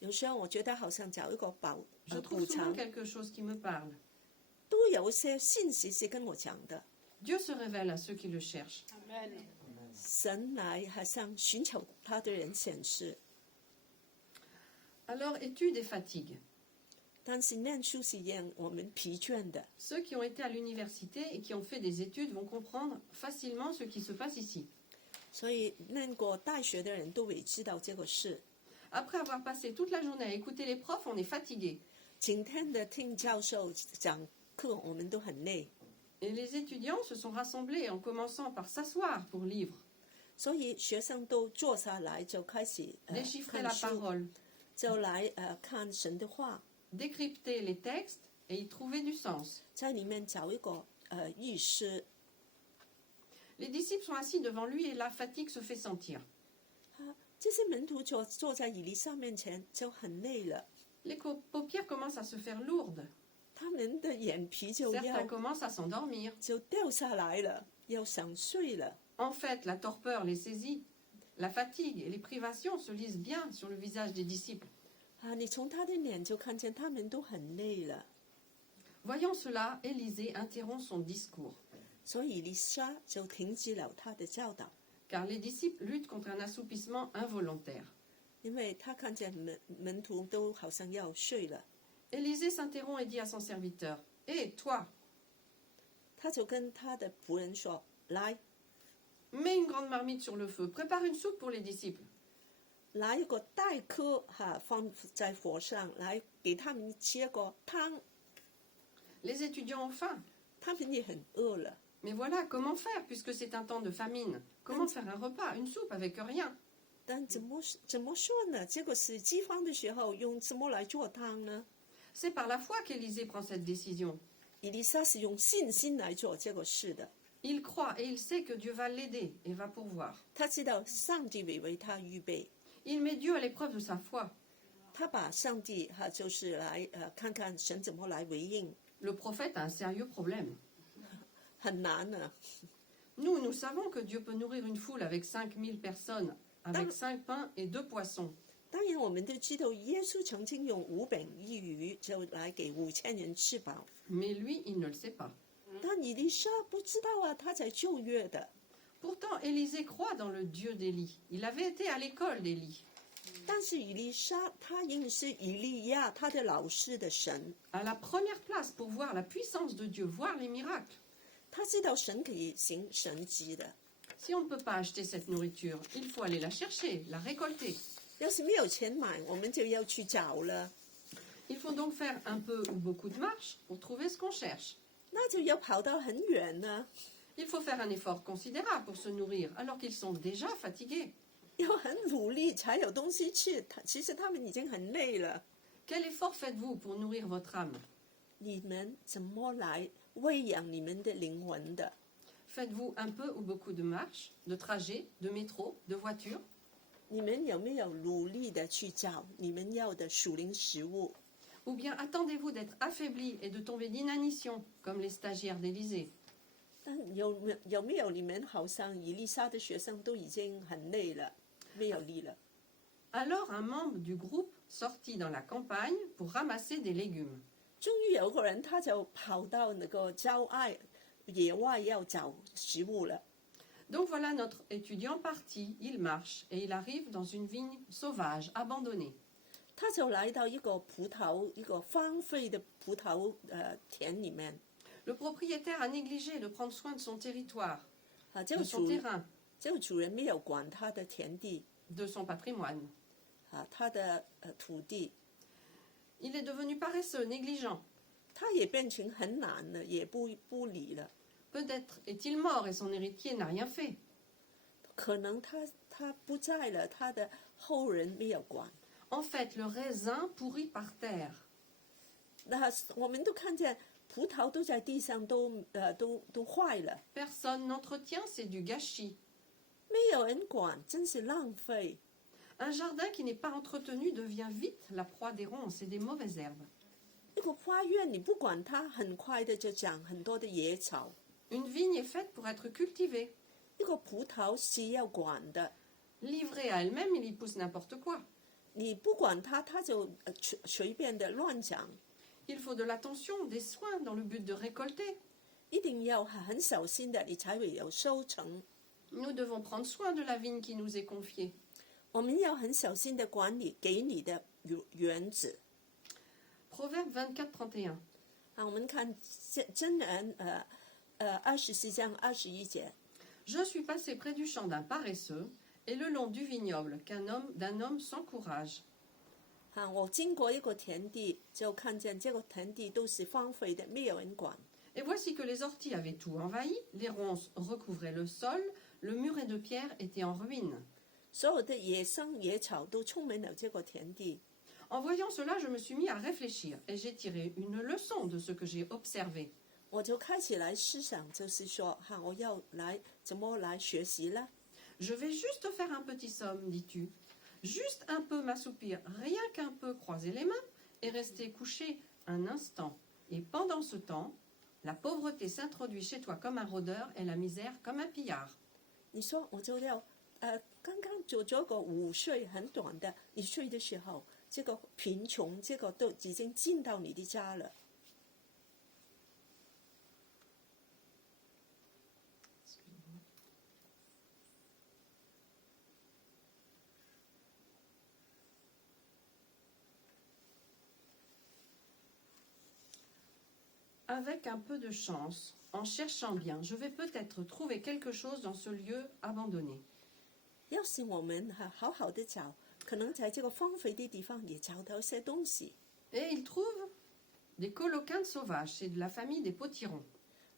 有时候我觉得好像找一个宝 Je 补 trouve souvent 偿， quelque chose qui me parle. 都有一些信息是跟我讲的。 Dieu se révèle à ceux qui le cherchent. Amen. 神来向寻求他的人显示， Alors, études et fatigue. 但是念书是让我们疲倦的。 Ceux qui ont été à l'université et qui ont fait des études vont comprendre facilement ce qui se passe ici. 所以念过大学的人都会知道这个事。 Après avoir passé toute la journée à écouter les profs, on est fatigué. 今天的听教授讲课，我们都很累， Et les étudiants se sont rassemblés en commençant par s'asseoir pour lire, 所以学生都坐下来就开始 déchiffrer 看 la 书， parole, 就来看神的话， décrypter les textes et y trouver du sens. 在里面找一个意思。 Les disciples sont assis devant lui et la fatigue se fait sentir. 这些门徒坐在以利沙面前就很累了， Les paupières commencent à se faire lourdes. 他们的眼皮就 Certains commencent à s'endormir. 掉下来了，要想睡了。 En fait, la torpeur les saisit. La fatigue et les privations se lisent bien sur le visage des disciples. 你从他的脸就看见他们都很累了。 Voyant cela, Élisée interrompt son discours, 所以以利沙就停止了他的教导， car les disciples luttent contre un assoupissement involontaire. 因为他看见门徒都好像要睡了， Élisée s'interrompt et dit à son serviteur, « Hé, toi, 他就跟他的仆人说：“来， mets une grande marmite sur le feu, prépare une soupe pour les disciples. » 拿一个大颗放在火上，来给他们切个汤。 Les étudiants ont faim. 他们也很饿了， Mais voilà, comment faire puisque c'est un temps de famine? Comment faire un repas, une soupe avec rien? 但怎么说呢？这个是饥荒的时候，用什么来做汤呢？ C'est par la foi qu'Élisée prend cette décision. 以利沙是用信心来做这个事的。Il croit et il sait que Dieu va l'aider et va pourvoir. 他知道上帝会为他预备， Il met Dieu à l'épreuve de sa foi. 他把上帝就是来看看神怎么来回应， Le prophète a un sérieux problème. 很难啊。 Nous savons que Dieu peut nourrir une foule avec 5000 personnes, avec 5 pains et 2 poissons. 当然，我们都知道耶稣曾经用5饼1鱼就来给5000人吃饱， Mais lui, il ne le sait pas. 但以利沙不知道啊，他在旧约的。 Pourtant, Élisée croit dans le Dieu d'Élie. Il avait été à l'école d'Élie. 但是以利沙他认识以利亚他的老师的神， À la première place pour voir la puissance de Dieu, voir les miracles. 他知道神可以行神迹的。 Si on ne peut pas acheter cette nourriture, il faut aller la chercher, la récolter. 要是没有钱买，我们就要去找了， Il faut donc faire un peu ou beaucoup de marche pour trouver ce qu'on cherche. 那就要跑到很远呢， Il faut faire un effort considérable pour se nourrir, alors qu'ils sont déjà fatigués. 要很努力才有东西吃。其实他们已经很累了。 Quel effort faites-vous pour nourrir votre âme? 你们怎么来喂养你们的灵魂的？ Faites-vous un peu ou beaucoup de marche, de trajet, de métro, de voiture? 你们有没有努力的去找你们要的属灵食物？ Ou bien attendez-vous d'être affaibli et de tomber d'inanition, comme les stagiaires d'Élysée? 但有没有你们好像以丽莎的学生都已经很累了，没有力了？ Alors un membre du groupe sortit dans la campagne pour ramasser des légumes. 终于有个人他就跑到那个野外要找食物了。 Donc voilà notre étudiant parti, il marche et il arrive dans une vigne sauvage, abandonnée. 他就来到一个荒废的葡萄田里面， Le propriétaire a négligé de prendre soin de son territoire, 这 de 个 son terrain, 这个主人没有管他的田地 de son patrimoine. 他的土地， Il est devenu paresseux, négligent. 他也变成很懒了，也不理了。 Peut-être est-il mort et son héritier n'a rien fait. 可能他不在了，他的后人没有管。 En fait, le raisin pourrit par terre. 那我们都看见葡萄都在地上都坏了， Personne n'entretient, c'est du gâchis. 没有人管，真是浪费。 Un jardin qui n'est pas entretenu devient vite la proie des ronces et des mauvaises herbes. 一个花园你不管它，很快的就长很多的野草。 Une vigne est faite pour être cultivée. 一个葡萄是要管的， Livrée à elle-même, il y pousse n'importe quoi. 你不管它，它就随便的乱长。 Il faut de l'attention, des soins dans le but de récolter. 一定要很小心的，你才会有收成。 Nous devons prendre soin de la vigne qui nous est confiée. 我们要很小心的管理给你的园子。 Proverbe 24-31. 我们看箴言24章21节。 Je suis passé près du champ d'un paresseux et le long du vignoble d'un homme sans courage. 我经过一个田地，就看见这个田地都是荒废的，没有人管。 Et voici que les orties avaient tout envahi, les ronces recouvraient le sol, le muret de pierre était en ruine. 所有的野生野草都充满了这个田地。 En voyant cela, je me suis mis à réfléchir et j'ai tiré une leçon de ce que j'ai observé. 我就开始来思想，就是说，我要怎么来学习呢？ Je vais juste faire un petit somme, dis-tu. Juste un peu m'assoupir, rien qu'un peu croiser les mains et rester couché un instant. Et pendant ce temps, la pauvreté s'introduit chez toi comme un rôdeur et la misère comme un pillard. 你说我就要刚刚做咗个午睡，很短的，你睡的时候，这个贫穷，这个都已经进到你的家了。 Avec un peu de chance, en cherchant bien, je vais peut-être trouver quelque chose dans ce lieu abandonné. 要是我们好好的找，可能在这个荒废的地方也找到一些东西。 Et il trouve des coloquintes sauvages, c'est de la famille des potirons.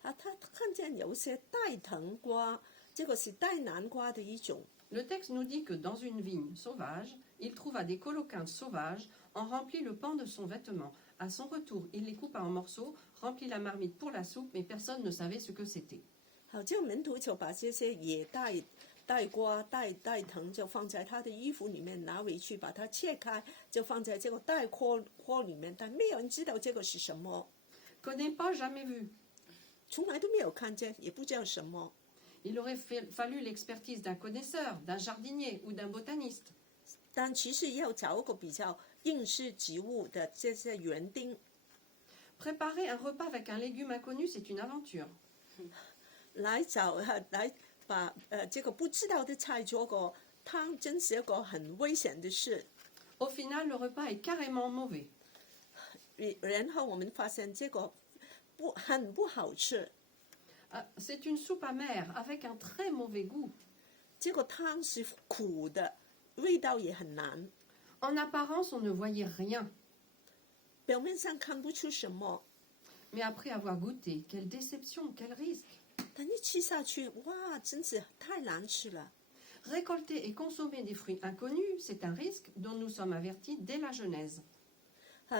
他看见有一些带藤瓜，这个是带南瓜的一种。 Le texte nous dit que dans une vigne sauvage, il trouva des coloquintes sauvages, en remplit le pan de son vêtement. À son retour, il les coupa en morceaux, remplit la marmite pour la soupe, mais personne ne savait ce que c'était. 好，这个门徒就把这些野带瓜、带藤就放在他的衣服里面，拿回去把它切开，就放在这个带锅里面，但没有人知道这个是什么， Connaît pas, jamais vu. 从来都没有看见，也不知道什么。 Il aurait fallu l'expertise d'un connaisseur, d'un jardinier ou d'un botaniste. 但其实要找一个比较认识植物的这些园丁 Préparer un repas avec un légume inconnu, c'est une aventure. 来把这个不知道的菜做个汤，真是一个很危险的事。 Au final, le repas est carrément mauvais. 然后我们发现这个很不好吃， C'est une soupe amère avec un très mauvais goût. 这个汤是苦的，味道也很难， En apparence, on ne voyait rien. 表面上看不出什么， Mais après avoir goûté, quelle déception, quel risque. 但一吃下去，哇，真是太难吃了。 Récolter et consommer des fruits inconnus, c'est un risque dont nous sommes avertis dès la Genèse.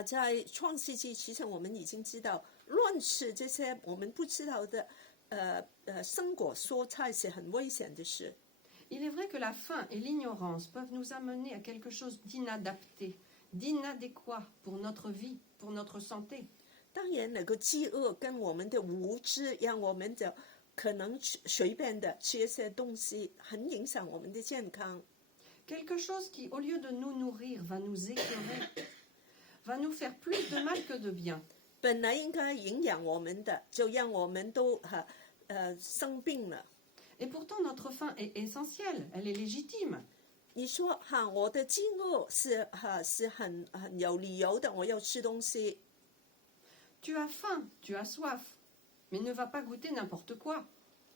在创世纪，其实我们已经知道，乱吃这些我们不知道的生果蔬菜是很危险的事。 Il est vrai que la faim et l'ignorance peuvent nous amener à quelque chose d'inadapté, d'inadéquat pour notre vie, pour notre santé. 当然，那个饥饿跟我们的无知，让我们就可能随便的吃一些东西，很影响我们的健康。 Quelque chose qui, au lieu de nous nourrir, va nous écœurer, va nous faire plus de mal que de bien. 本来应该营养我们的，就让我们都生病了。 Et pourtant, notre faim est essentielle, elle est légitime. 你说我的饥饿是很有理由的，我要吃东西。 Tu as faim, tu as soif, mais ne va pas goûter n'importe quoi.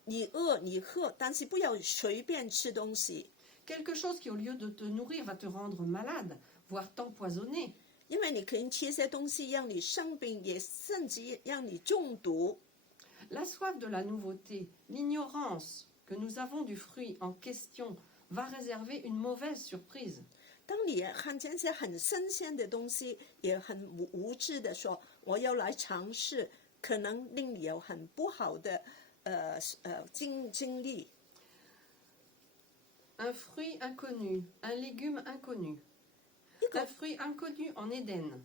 你饿你喝，但是不要随便吃东西， Quelque chose qui, au lieu de te nourrir, va te rendre malade, voire t'empoisonner. 因为你可以吃一些东西让你生病，也甚至让你中毒。 La soif de la nouveauté, l'ignorance que nous avons du fruit en question va réserver une mauvaise surprise. 当你看见一些很新鲜的东西，也很无知的说我要来尝试，可能令你有很不好的经历。 Un fruit inconnu, un légume inconnu. Un fruit inconnu en Éden.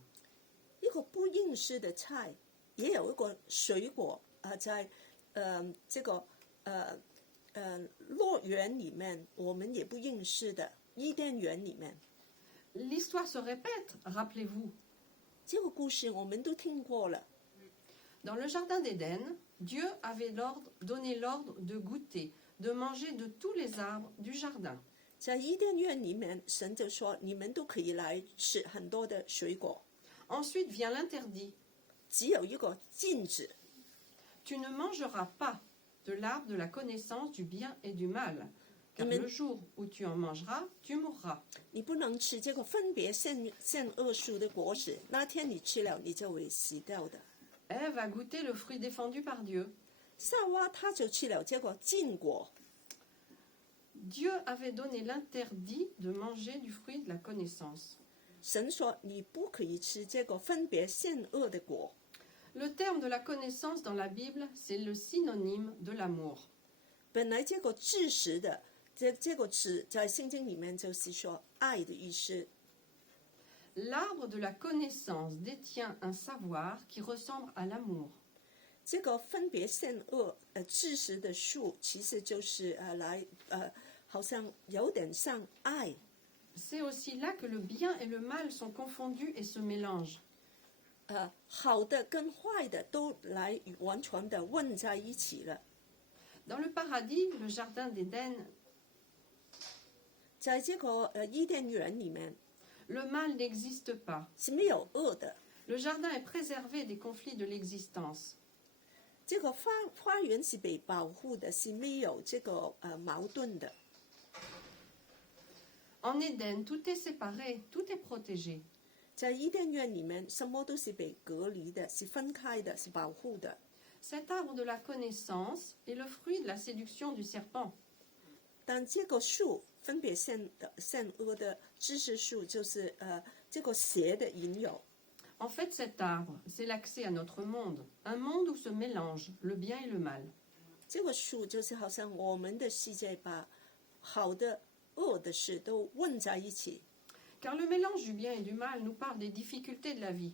一个不认识的菜，也有一个水果在这个乐园里面，我们也不认识的伊甸园里面。 L'histoire se répète, rappelez-vous. 这个故事我们都听过了。 Dans le jardin d'Éden, Dieu avait donné l'ordre de goûter, de manger de tous les arbres du jardin. 在伊甸园里面，神就说：“你们都可以来吃很多的水果。 Ensuite vient l'interdit. ”只有一个禁止， Tu ne mangeras pas de l'arbre de la connaissance du bien et du mal, car Amen. le jour où tu en mangeras, tu mourras. 你不能吃这个分别善恶树的果实。那天你吃了，你就会死掉的。 Ève a goûté le fruit défendu par Dieu. 夏娃她就吃了这个禁果。 Dieu avait donné l'interdit de manger du fruit de la connaissance. 神说：“你不可以吃这个分别善恶的果。” Le terme de la connaissance dans la Bible, c'est le synonyme de l'amour. 本来这个知识的这个词在圣经里面就是说爱的意思。 L'arbre de la connaissance détient un savoir qui ressemble à l'amour. 这个分别善恶知识的树，其实就是好像有点像爱。 C'est aussi là que le bien et le mal sont confondus et se mélangent. 好的跟坏的都来完全的混在一起了。 Dans le paradis, le jardin d'Éden, 在这个伊甸园里面 le mal n'existe pas. 是没有恶的， Le jardin est préservé des conflits de l'existence. 这个花园是被保护的，是没有这个矛盾的。 En Éden, tout est séparé, tout est protégé. 在伊甸园里面，什么都是被隔离的，是分开的，是保护的。 Cet arbre de la connaissance est le fruit de la séduction du serpent. 但这个树分别善恶的知识树，就是这个邪的引诱。 En fait, cet arbre, c'est l'accès à notre monde, un monde où se mélangent le bien et le mal. 这个树就是好像我们的世界把好的、恶的事都混在一起， Car le mélange du bien et du mal nous parle des difficultés de la vie.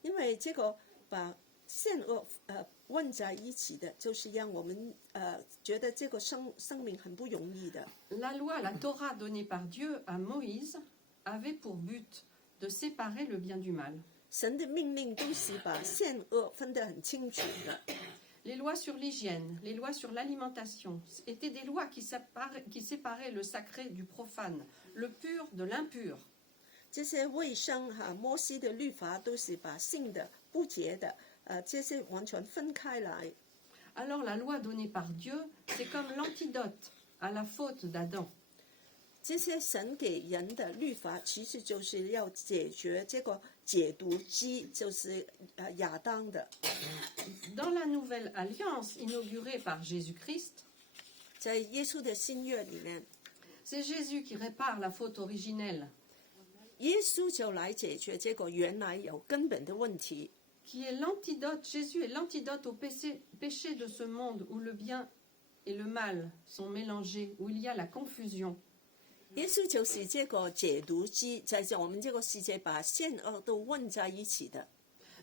因为这个把善恶混在一起的，就是让我们觉得这个生命很不容易的。 La loi, la Torah donnée par Dieu à Moïse, avait pour but de séparer le bien du mal. 神的命令都是把善恶分得很清楚的。 Les lois sur l'hygiène, les lois sur l'alimentation étaient des lois qui séparaient le sacré du profane, le pur de l'impur. 这些卫生摩西的律法都是把信的、不洁的，这些完全分开来。 Alors la loi donnée par Dieu, c'est comme l'antidote à la faute d'Adam. 这些神给人的律法，其实就是要解决这个解毒机，就是亚当的。 Dans la nouvelle alliance inaugurée par Jésus-Christ, 在耶稣的新约里面， c'est Jésus qui répare la faute originelle, 耶稣就来解决这个原来有根本的问题。 qui est l'antidote. Jésus est l'antidote au péché de ce monde où le bien et le mal sont mélangés, où il y a la confusion. 耶稣就是这个解毒机，在我们这个世界把善恶都混在一起的。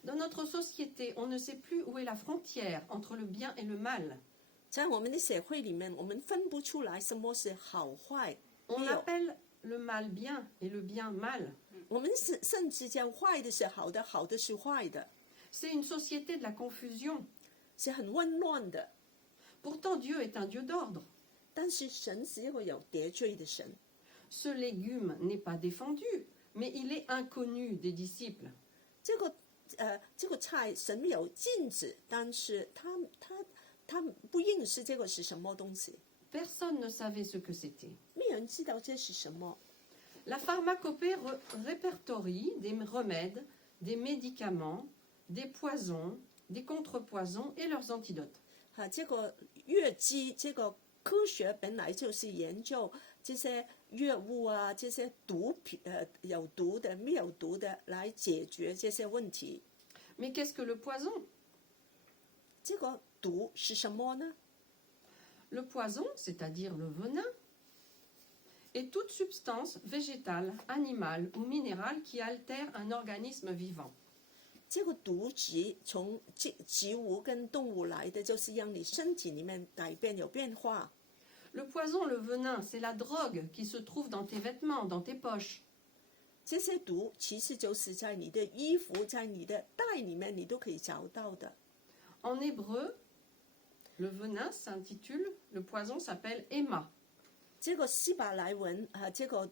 Dans notre société, on ne sait plus où est la frontière entre le bien et le mal. 在我们的社会里面，我们分不出来什么是好坏。 On 没有， appelle le mal bien et le bien mal. 我们甚至叫坏的是好的，好的是坏的， C'est une société de la confusion. 是很混乱的。 Pourtant, Dieu est un Dieu d'ordre. 但是神是一个有秩序的神。 Ce légume n'est pas défendu, mais il est inconnu des disciples. 这个菜神没有禁止，但是他不认识这个是什么东西， Personne ne savait ce que c'était. 没有人知道这是什么。 La pharmacopée répertorie des remèdes, des médicaments, des poisons, des contrepoisons et leurs antidotes. 这个药剂，这个科学本来就是研究这些药物啊，这些毒品有毒的、没有毒的，来解决这些问题。 Mais qu'est-ce que le poison? 这个毒是什么呢？ Le poison, c'est-à-dire le venin, est toute substance végétale, animale ou minérale qui altère un organisme vivant. 这个毒质从植物跟动物来的，就是让你身体里面改变有变化。 Le poison, le venin, c'est la drogue qui se trouve dans tes vêtements, dans tes poches. 这些毒其实就是在你的衣服、在你的袋里面，你都可以找到的。 En hébreu, le venin s'intitule, le poison s'appelle héma. 这个希伯来文这个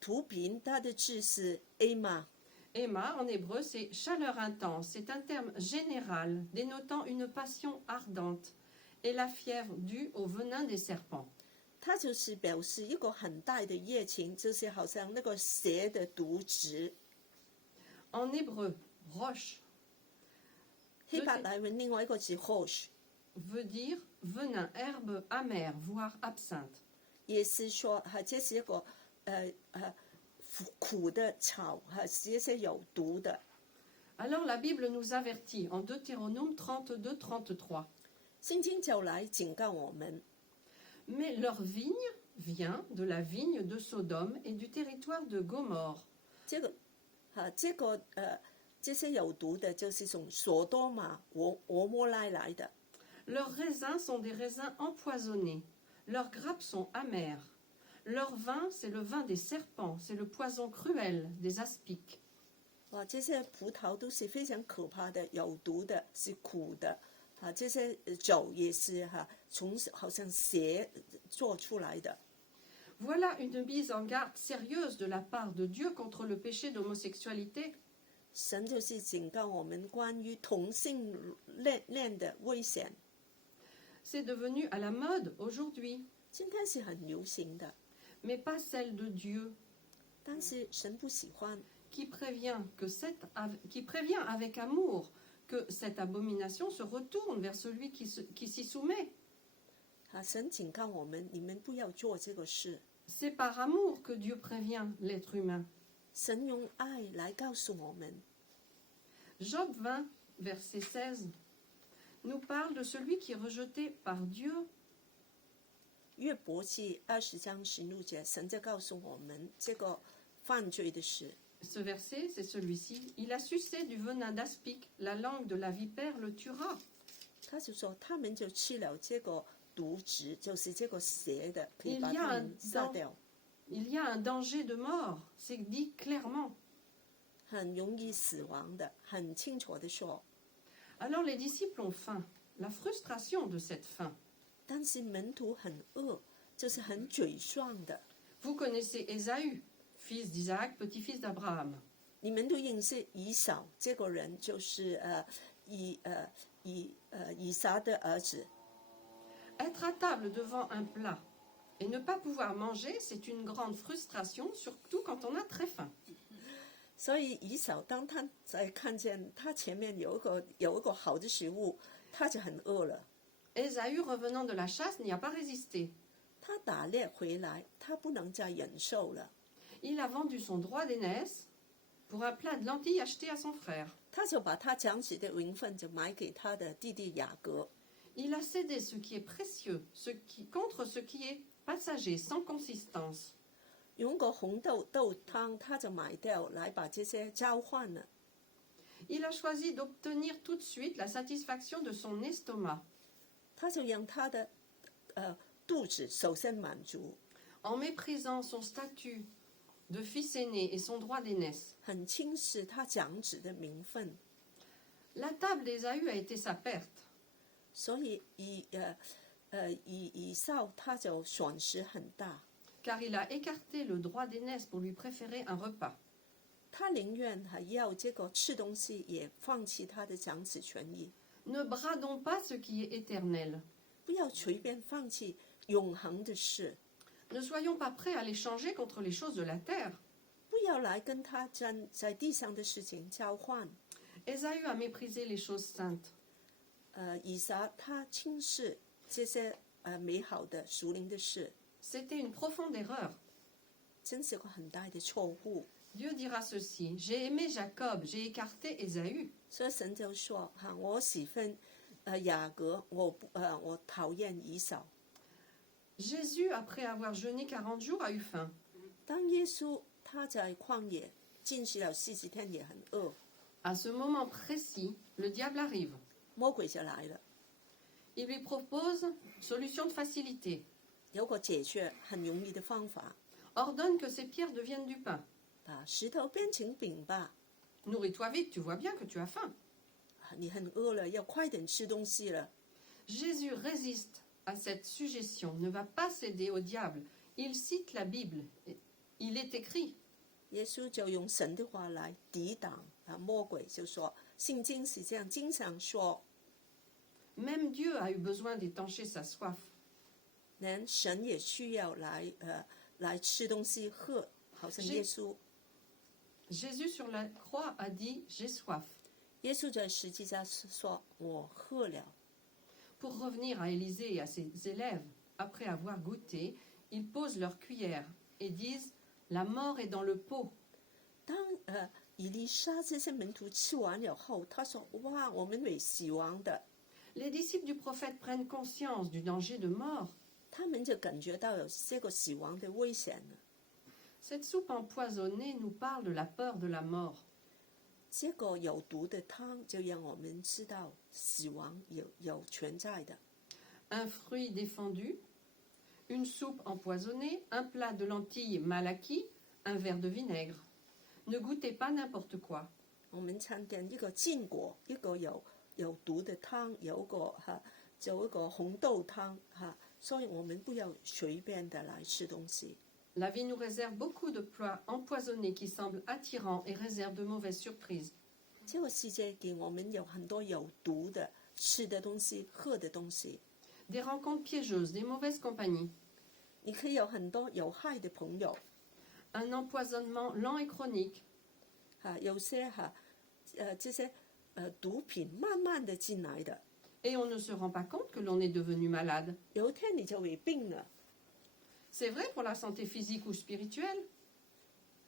毒品它的字是 ema。 Héma, en hébreu, c'est chaleur intense. C'est un terme général dénotant une passion ardente et la fièvre due au venin des serpents. 它就是表示一个很大的热情，就是好像那个蛇的毒质。 En hébreu, roche 希伯来文另外一个字 hosh， veut dire venin, herbe amère, voire absinthe. 也是说这是一个苦的草，是一些有毒的。 Alors la Bible nous avertit en Deutéronome 32-33. 圣经就来警告我们， Mais leur vigne vient de la vigne de Sodome et du territoire de Gomorre. 这些有毒的，就是从索多玛、俄摩拉来的。 Leurs raisins sont des raisins empoisonnés. Leurs grappes sont amères. Leur vin, c'est le vin des serpents, c'est le poison cruel des aspics. 哇，这些葡萄都是非常可怕的，有毒的，是苦的。这些酒也是从好像蛇做出来的。 Voilà une mise en garde sérieuse de la part de Dieu contre le péché d'homosexualité. 神就是警告我们关于同性恋的危险。 C'est devenu à la mode aujourd'hui, 今天是很流行的， mais pas celle de Dieu, 但是神不喜欢。 qui prévient avec amour que cette abomination se retourne vers celui qui s'y soumet. 神警告我们，你们不要做这个事。 C'est par amour que Dieu prévient l'être humain. 神用爱来告诉我们。 Job 20, verset 16. nous parle de celui qui est rejeté par Dieu. 约伯记20章16节，神就告诉我们这个犯罪的事。 Ce verset, c'est celui-ci. Il a sucé du venin d'aspic, la langue de la vipère le tuera. 他就说，他们就吃了这个毒汁，就是这个蛇的，可以把 Il y a 他 un 们杀掉， Il y a un danger de mort, c'est dit clairement. 很容易死亡的，很清楚的说。 Alors les disciples ont faim, la frustration de cette faim. 但是门徒很饿，就是很沮丧的。 Vous connaissez Ésaü, fils d'Isaac, petit-fils d'Abraham. 你们都认识以扫这个人，就是以撒的儿子。 Être à table devant un plat et ne pas pouvoir manger, c'est une grande frustration, surtout quand on a très faim. 所以以扫当他在看见他前面有一个好的食物，他就很饿了。 Ésaü, revenant de la chasse, n'y a pas résisté. 他打猎回来，他不能再忍受了， Il a vendu son droit d'aînesse pour un plat de lentilles acheté à son frère. 他就把他长子的名分就买给他的弟弟雅各。 Il a cédé ce qui est précieux, contre ce qui est passager, sans consistance. 用个红豆汤，他就买掉来把这些交换了。 Il a choisi d'obtenir tout de suite la satisfaction de son estomac. 他就让他的肚子首先满足， En méprisant son statut de fils aîné et son droit d'aînesse. 很轻视他长子的名分， La table d'Ésaü a été sa perte. 所以以扫他就损失很大。 Car il a écarté le droit d'aînesse pour lui préférer un repas. 他宁愿还要这个吃东西，也放弃他的长子权益。 Ne bradons pas ce qui est éternel. 不要随便放弃永恒的事， Ne soyons pas prêts à les changer contre les choses de la terre. 不要来跟他在地上的事情交换。 Ésaü a méprisé les choses saintes. 以撒他轻视这些美好的属灵的事， C'était une profonde erreur. 真是个很大的错误。 Dieu dira ceci, j'ai aimé Jacob, j'ai écarté Ésaü. 所以神就说：我喜欢雅各，我讨厌以扫。 Jésus, après avoir jeûné 40 jours, a eu faim. 当耶稣他在旷野进食了40天，也很饿， À ce moment précis, le diable arrive. 魔鬼就来了， Il lui propose solution de facilité. 有个解决很容易的方法， Ordonne que ces pierres deviennent du pain. 把石头变成饼吧。 Nourris-toi vite, tu vois bien que tu as faim. 你很饿了，要快点吃东西了。 Jésus résiste à cette suggestion, ne va pas céder au diable. Il cite la Bible. Il est écrit. 耶稣就用神的话来抵挡魔鬼，就说圣经是这样经常说， Même Dieu a eu besoin d'étancher sa soif. 连神也需要来吃东西喝，好像耶稣。 Jésus sur la croix a dit j'ai soif. 耶稣在十字架说：“我喝了。” Pour revenir à Élisée et à ses élèves, après avoir goûté, ils posent leur cuillère et disent la mort est dans le pot. 当以利沙这些门徒吃完了后，他说：“哇，我们会死亡的。” Les disciples du prophète prennent conscience du danger de mort. 他们就感觉到有这个死亡的危险了。 Cette soupe empoisonnée nous parle de la peur de la mort. 这个有毒的汤就让我们知道死亡有存在的。 Un fruit défendu, une soupe empoisonnée, un plat de lentilles mal acquis, un verre de vinaigre. Ne goûtez pas n'importe quoi. 我们餐点一个禁果，一个有毒的汤，有一个红豆汤所以我们不要随便的来吃东西。 La vie nous réserve beaucoup de plats empoisonnés qui semblent attirants et réservent de mauvaises surprises. 这个世界给我们有很多有毒的吃的东西、喝的东西。 Des rencontres piégeuses, des mauvaises compagnies. 你可以有很多有害的朋友 Un empoisonnement lent et chronique. 有些这些毒品慢慢的进来的， Et on ne se rend pas compte que l'on est devenu malade. 有一天你就会病了。 C'est vrai pour la santé physique ou spirituelle.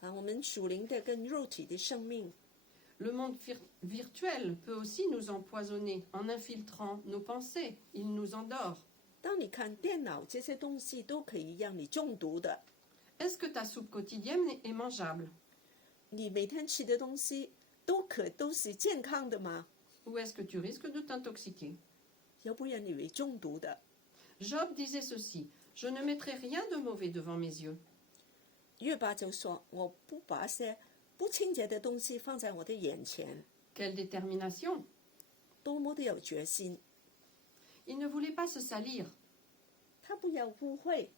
我们属灵的跟肉体的生命， Le monde virtuel peut aussi nous empoisonner en infiltrant nos pensées. Il nous endort. 当你看电脑这些东西都可以让你中毒的。 Est-ce que ta soupe quotidienne est mangeable? 你每天吃的东西都是健康的吗？ Ou est-ce que tu risques de t'intoxiquer? 要不然你会中毒的。 Job disait ceci, je ne mettrai rien de mauvais devant mes yeux. 约伯就说：“我不把些不清洁的东西放在我的眼前。 Quelle détermination! ” 多么的有决心！ Il ne voulait pas se salir. 他不要污秽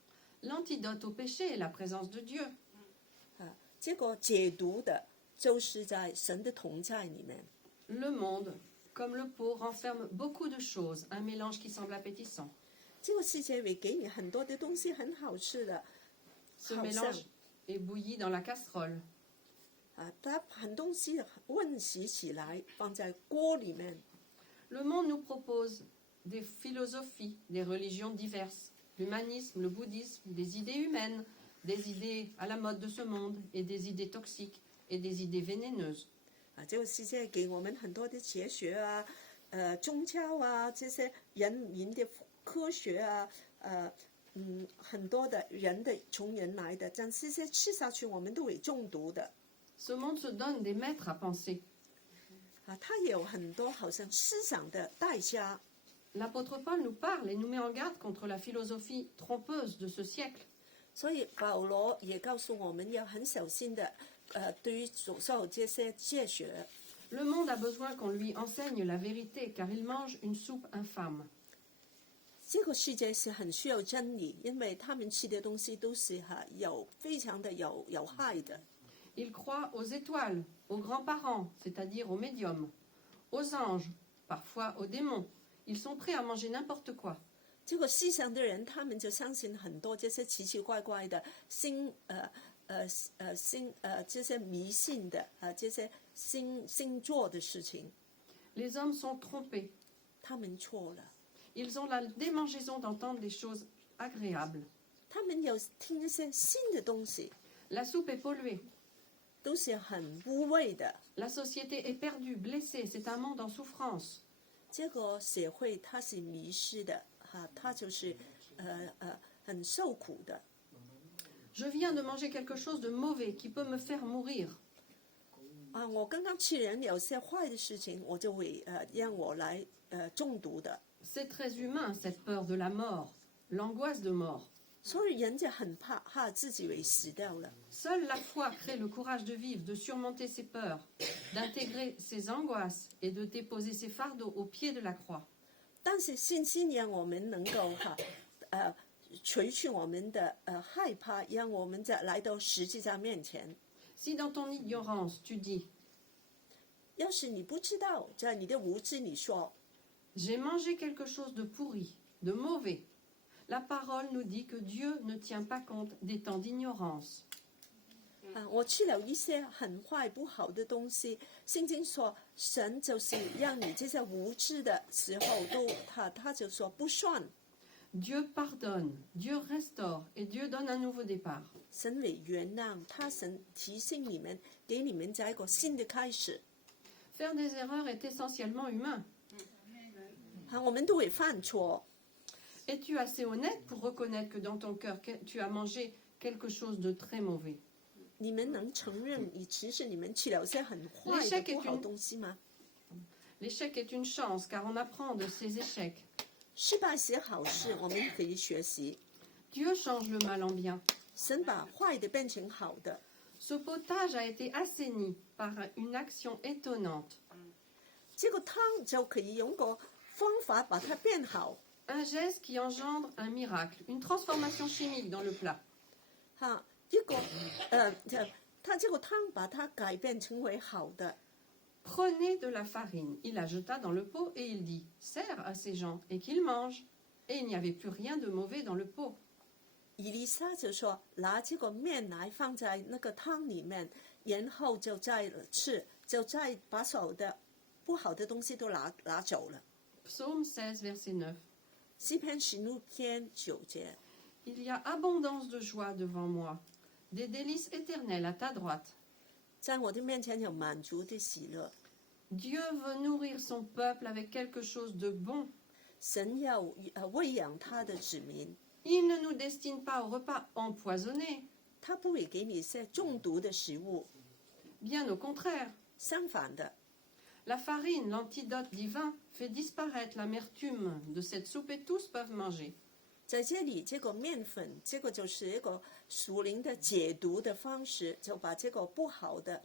L'antidote au péché est la présence de Dieu. 啊！结果解毒的就是在神的同在里面。 Le monde, comme le pot, renferme beaucoup de choses, un mélange qui semble appétissant. 这个世界会给你很多的东西，很好吃的， Ce 好像 mélange est bouilli dans la casserole. 啊，它很东西混洗起来放在锅里面。 Le monde nous propose des philosophies, des religions diverses, l'humanisme, le bouddhisme, des idées humaines, des idées à la mode de ce monde et des idées toxiques et des idées vénéneuses. 啊，这个世界给我们很多的哲学啊，宗教啊，这些人民的科学啊，很多的从人来的，但这些吃下去我们都会中毒的。 Ce monde se donne des maîtres à penser. 啊，它也有很多好像思想的代价。 L'apôtre Paul nous parle et nous met en garde contre la philosophie trompeuse de ce siècle. 所以保罗也告诉我们要很小心的，对于所有这些哲学。 Le monde a besoin qu'on lui enseigne la vérité car il mange une soupe infâme. 这个世界是很需要真理，因为他们吃的东西都是非常的有害的。 Il croit aux étoiles, aux grands-parents, c'est-à-dire aux médiums, aux anges, parfois aux démons. Ils sont prêts à manger n'importe quoi. 这个世上的人，他们就相信很多这些奇奇怪怪的这些迷信的这些星座的事情。 Les hommes sont trompés. 他们错了， Ils ont la démangeaison d'entendre des choses agréables. 他们有听一些新的东西， La soupe est polluée. 都是很污秽的。 La société est perdue, blessée. C'est un monde en souffrance. 这个社会它是迷失的，它就是很受苦的。 Je viens de manger quelque chose de mauvais qui peut me faire mourir. 我刚刚吃人有些坏的事情，我就会让我来中毒的。 C'est très humain, cette peur de la mort, l'angoisse de mort. 所以人就很怕自己会死掉了。 Seule la foi crée le courage de vivre, de surmonter ses peurs, d'intégrer ses angoisses et de déposer ses fardeaux au pied de la croix. 但是信心让我们能够除去我们的害怕，让我们再来到十字架面前。 Si dans ton ignorance tu dis 要是你不知道，在你的无知里说 j'ai mangé quelque chose de pourri, de mauvais, la parole nous dit que Dieu ne tient pas compte des temps d'ignorance. 我吃了一些很坏不好的东西，圣经说神就是让你这些无知的时候都他就说不算。 Dieu pardonne, Dieu restaure et Dieu donne un nouveau départ. 神会原谅，神提醒你们，给你们在一个新的开始。 Faire des erreurs est essentiellement humain. 我们都会犯错。 Es-tu assez honnête pour reconnaître que dans ton cœur tu as mangé quelque chose de très mauvais? 你们能承认其实你们吃了些很坏的不好东西吗？ L'échec est une chance car on apprend de ses échecs. 失败是好事，我们可以学习。 Dieu change le mal en bien. 神把坏的变成好的。 Ce potage a été assaini par une action étonnante. 这个汤就可以用个方法把它变好。 Un geste qui engendre un miracle, une transformation chimique dans le plat. 一个他这个汤把它改变成为好的。 Prenez de la farine. Il la jeta dans le pot et il dit, sers à ces gens et qu'ils mangent. Et il n'y avait plus rien de mauvais dans le pot. 以利沙就说：“拿这个面来放在那个汤里面，然后就再吃，就再把所有的不好的东西都拿走了。” Psaume 16, verset 9. 诗篇16篇9节。 Il y a abondance de joie devant moi, des délices éternelles à ta droite. 在我的面前有满足的喜乐。 Dieu veut nourrir son peuple avec quelque chose de bon. 神要喂养他的子民， Il ne nous destine pas au repas empoisonné. 他不会给你一些中毒的食物， Bien au contraire. 相反的， La farine, l'antidote divin, fait disparaître l'amertume de cette soupe et tous peuvent manger. 在这里，这个面粉，这个就是一个属灵的解毒的方式，就把这个不好的、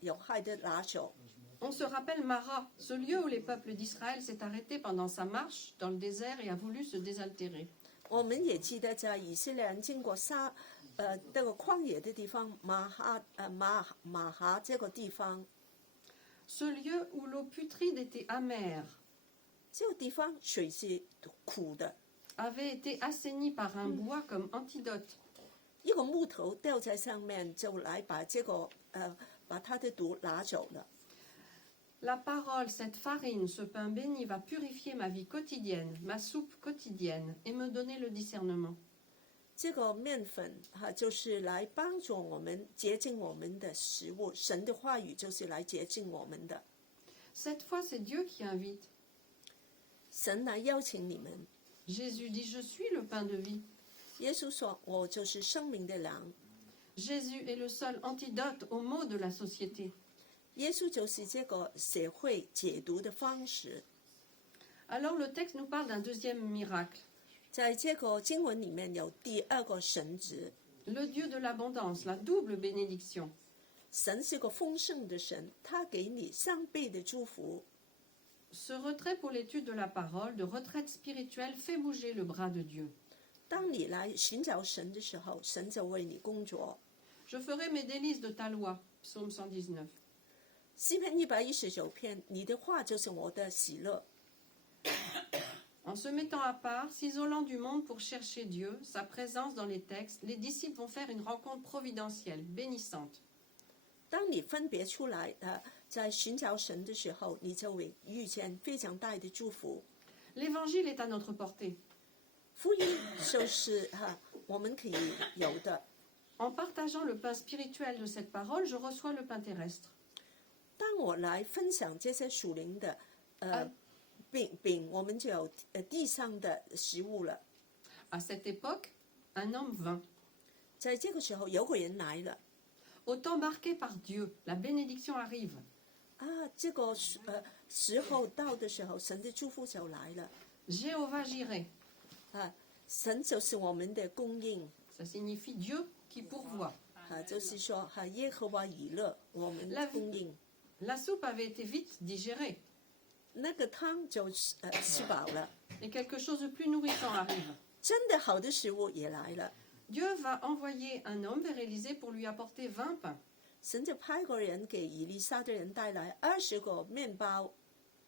有害的拿走。 On se rappelle Mara, ce lieu où les peuples d'Israël s'est arrêté pendant sa marche dans le désert et a voulu se désaltérer. 我们也记得，在以色列人经过这个旷野的地方，马哈这个地方， Ce lieu où l'eau putride était amère 这个地方水是苦的， avait été assaini par un bois comme antidote. 一个木头吊在上面，就来把这个把它的毒拿走了。 La parole, cette farine, ce pain béni va purifier ma vie quotidienne, ma soupe quotidienne, et me donner le discernement. 这个面粉就是来帮助我们洁净我们的食物，神的话语就是来洁净我们的。 Cette fois, c'est Dieu qui invite. 神来邀请你们。 Jésus dit, je suis le pain de vie. 耶稣说：“我就是生命的粮。” Jésus est le seul antidote aux maux de la société. 耶稣就是这个社会解毒的方式。 Alors le texte nous parle d'un deuxième miracle. 在这个经文里面有第二个神职， Le Dieu de l'abondance, la double bénédiction. 神是个丰盛的神，他给你3倍的祝福。 Ce retrait pour l'étude de la parole, de retraite spirituelle, fait bouger le bras de Dieu. 当你来寻找神的时候，神就为你工作。 Je ferai mes délices de ta loi. Psaume 119. 诗篇119篇，你的话就是我的喜乐。 En se mettant à part, s'isolant du monde pour chercher Dieu, sa présence dans les textes, les disciples vont faire une rencontre providentielle, bénissante. 当你分别出来在寻找神的时候，你就会遇见非常大的祝福。 L'évangile est à notre portée. 福音就是我们可以有的。 En partageant le pain spirituel de cette parole, je reçois le pain terrestre. 当我来分享这些属灵的饼，我们就有地上的食物了。 À cette époque, un homme vint. 在这个时候，有个人来了 Au temps marqué par Dieu, la bénédiction arrive. 这个时候到的时候，神的祝福就来了。 Jéhovah jireh, 神就是我们的供应 ça signifie Dieu qui pourvoit. 就是说耶和华以勒，我们的供应。 La soupe avait été vite digérée 那个汤就吃饱了， et quelque chose de plus nourrissant arrive. 真的好的食物也来了。 Dieu va envoyer un homme vers Élisée pour lui apporter 20 pains. 神就派个人给以利沙的人带来20个面包。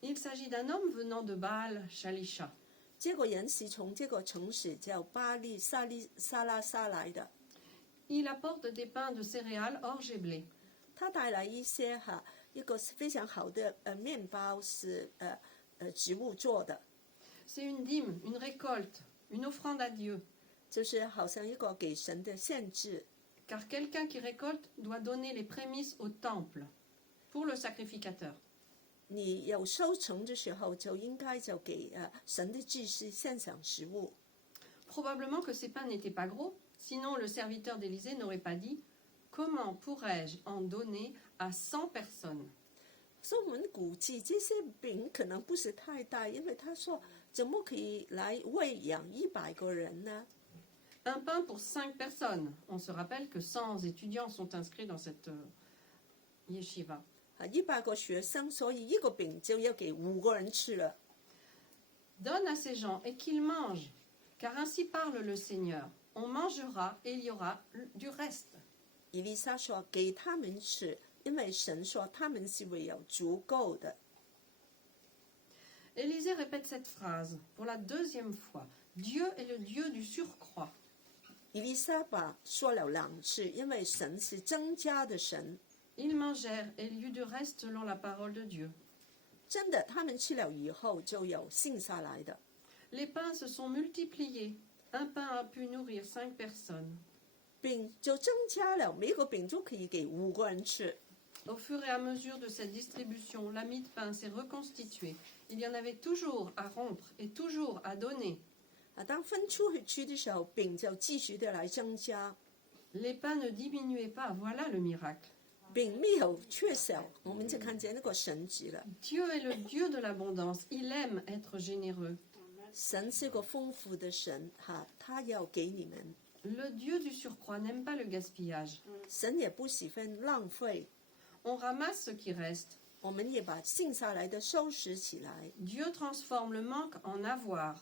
Il s'agit d'un homme venant de Baal Shalisha. 这个人是从这个城市叫巴利沙拉沙来的， Il apporte des pains de céréales orge et blé. 他带来一些一个非常好的面包是植物做的， C'est une dîme, une récolte, une offrande à Dieu. 就是好像一个给神的献祭。 Car quelqu'un qui récolte doit donner les prémices au temple pour le sacrificateur. 你有收成的时候，就应该就给神的祭司献上食物。 Probablement que ces pains n'étaient pas gros, sinon le serviteur d'Élisée n'aurait pas dit « Comment pourrais-je en donner à 100 personnes ?» 所以我们估计这些饼可能不是太大，因为他说怎么可以来喂养100个人呢？ Un pain pour 5 personnes. On se rappelle que 100 étudiants sont inscrits dans cette yeshiva. 100个学生，所以一个饼就要给5个人吃了。 Donne à ces gens et qu'ils mangent, car ainsi parle le Seigneur. On mangera et il y aura du reste. 以利沙说：“给他们吃，因为神说他们是会有足够的。” Élisée répète cette phrase pour la 2e fois. Dieu est le Dieu du surcroît. 以利沙把说了2次，因为神是增加的神。 Ils mangèrent et il y eut du reste selon la parole de Dieu. 真的，他们吃了以后就有剩下来的。 Les pains se sont multipliés. Un pain a pu nourrir 5 personnes. 饼就增加了，每个饼就可以给5个人吃。Au fur et à mesure de cette distribution, la mie de pain s'est reconstituée. Il y en avait toujours à rompre et toujours à donner. 当分出去的时候，饼就继续的来增加， Les pains ne diminuaient pas, voilà le miracle. 饼没有缺少，我们就看见那个神迹了。 Dieu est le Dieu de l'abondance, il aime être généreux. 神是个丰富的神，他要给你们。 Le Dieu du surcroît n'aime pas le gaspillage. 神也不喜欢浪费， On ramasse ce qui reste. 我们也把剩下来的收拾起来。 Dieu transforme le manque en avoir.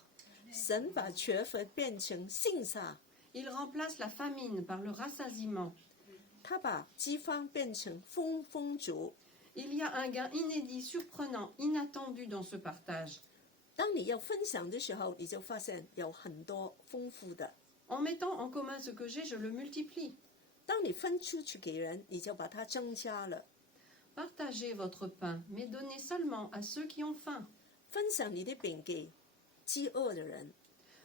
神把缺乏变成剩下， Il remplace la famine par le rassasiement. 他把饥荒变成丰足。 Il y a un gain inédit, surprenant, inattendu dans ce partage. 当你要分享的时候，你就发现有很多丰富的。 En mettant en commun ce que j'ai, je le multiplie. 当你分出去给人，你就把它增加了。 Partagez votre pain, mais donnez seulement à ceux qui ont faim. 分享你的饼给饥饿的人，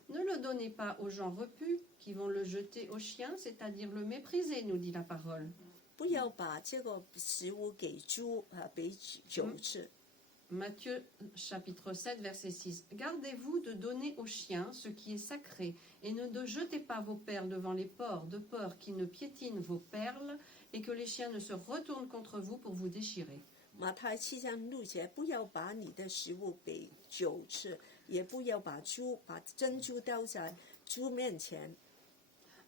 Ne le donnez pas aux gens repus qui vont le jeter aux chiens, c'est-à-dire le mépriser, nous dit la parole. 不要把这个食物给猪给狗吃。 Matthieu chapitre 7 verset 6. Gardez-vous de donner aux chiens ce qui est sacré et ne jetez pas vos perles devant les porcs, de peur qu'ils ne piétinent vos perles et que les chiens ne se retournent contre vous pour vous déchirer. 马太7章6节，不要把你的食物给狗吃，也不要把珍珠丢在猪面前。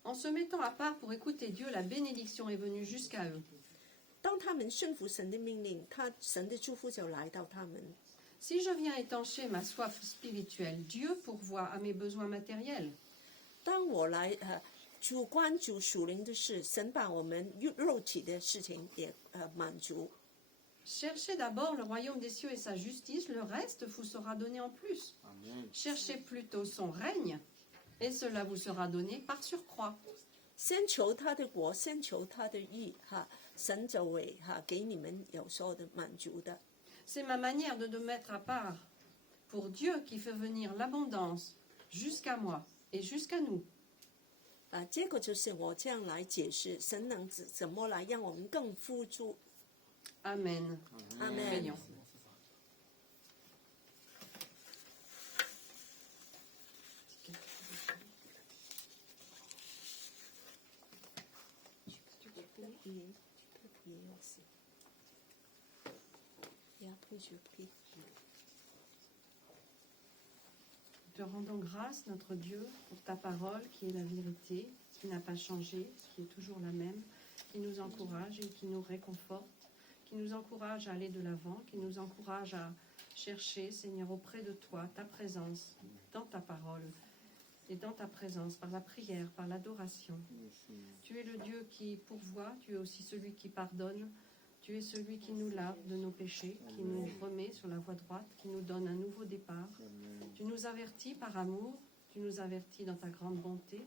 En se mettant à part pour écouter Dieu, la bénédiction est venue jusqu'à eux. 当他们顺服神的命令，神的祝福就来到他们。 Si je viens étancher ma soif spirituelle, Dieu pourvoit à mes besoins matériels. 当我来主关注属灵的事，神把我们肉体的事情也满足。 Cherchez d'abord le royaume des cieux et sa justice, le reste vous sera donné en plus. Cherchez plutôt son règne, et cela vous sera donné par surcroît. 先求他的国，先求他的义，神就会给你们有所有的满足的。 C'est ma manière de mettre à part pour Dieu qui fait venir l'abondance jusqu'à moi et jusqu'à nous. 这个就是我这样来解释神能怎么来让我们更富足。 Amen. 阿门。 Prions. Te rendons grâce, notre Dieu, pour ta parole qui est la vérité, qui n'a pas changé, qui est toujours la même, qui nous encourage et qui nous réconforte, qui nous encourage à aller de l'avant, qui nous encourage à chercher, Seigneur, auprès de toi, ta présence dans ta parole et dans ta présence, par la prière, par l'adoration. Tu es le Dieu qui pourvoit, tu es aussi celui qui pardonne, tu es celui qui nous lave de nos péchés, qui nous remet sur la voie droite, qui nous donne un nouveau départ. Tu nous avertis par amour, tu nous avertis dans ta grande bonté.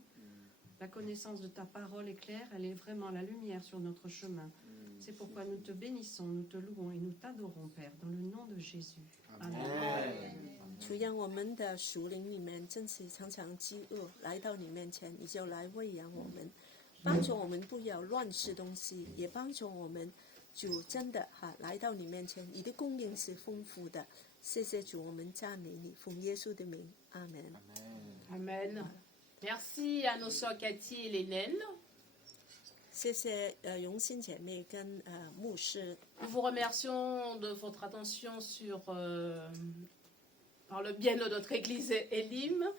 La connaissance de ta parole est claire, elle est vraiment la lumière sur notre chemin. C'est pourquoi nous te bénissons, nous te louons et nous t'adorons, Père, dans le nom de Jésus. Amen. 主让我们的属灵里面真是常常饥饿，来到你面前，你就来喂养我们，帮助我们不要乱吃东西，也帮助我们主真的来到你面前，你的供应是丰富的。谢谢主，我们赞美你，奉耶稣的名，阿门。 Amen. Merci à nos sœurs Cathy et Lénène. 谢谢荣心姐妹跟牧师， Nous vous remercions de votre attention sur, par le bien de notre église Elim.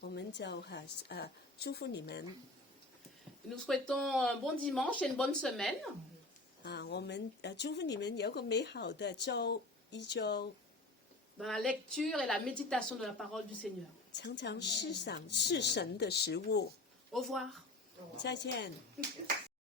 我们就祝福你们 Nous souhaitons un bon dimanche et une bonne semaine. 我们祝福你们有个美好的一周， Dans la lecture et la méditation de la parole du Seigneur. 常常思想是神的食物。 Au revoir. 再见。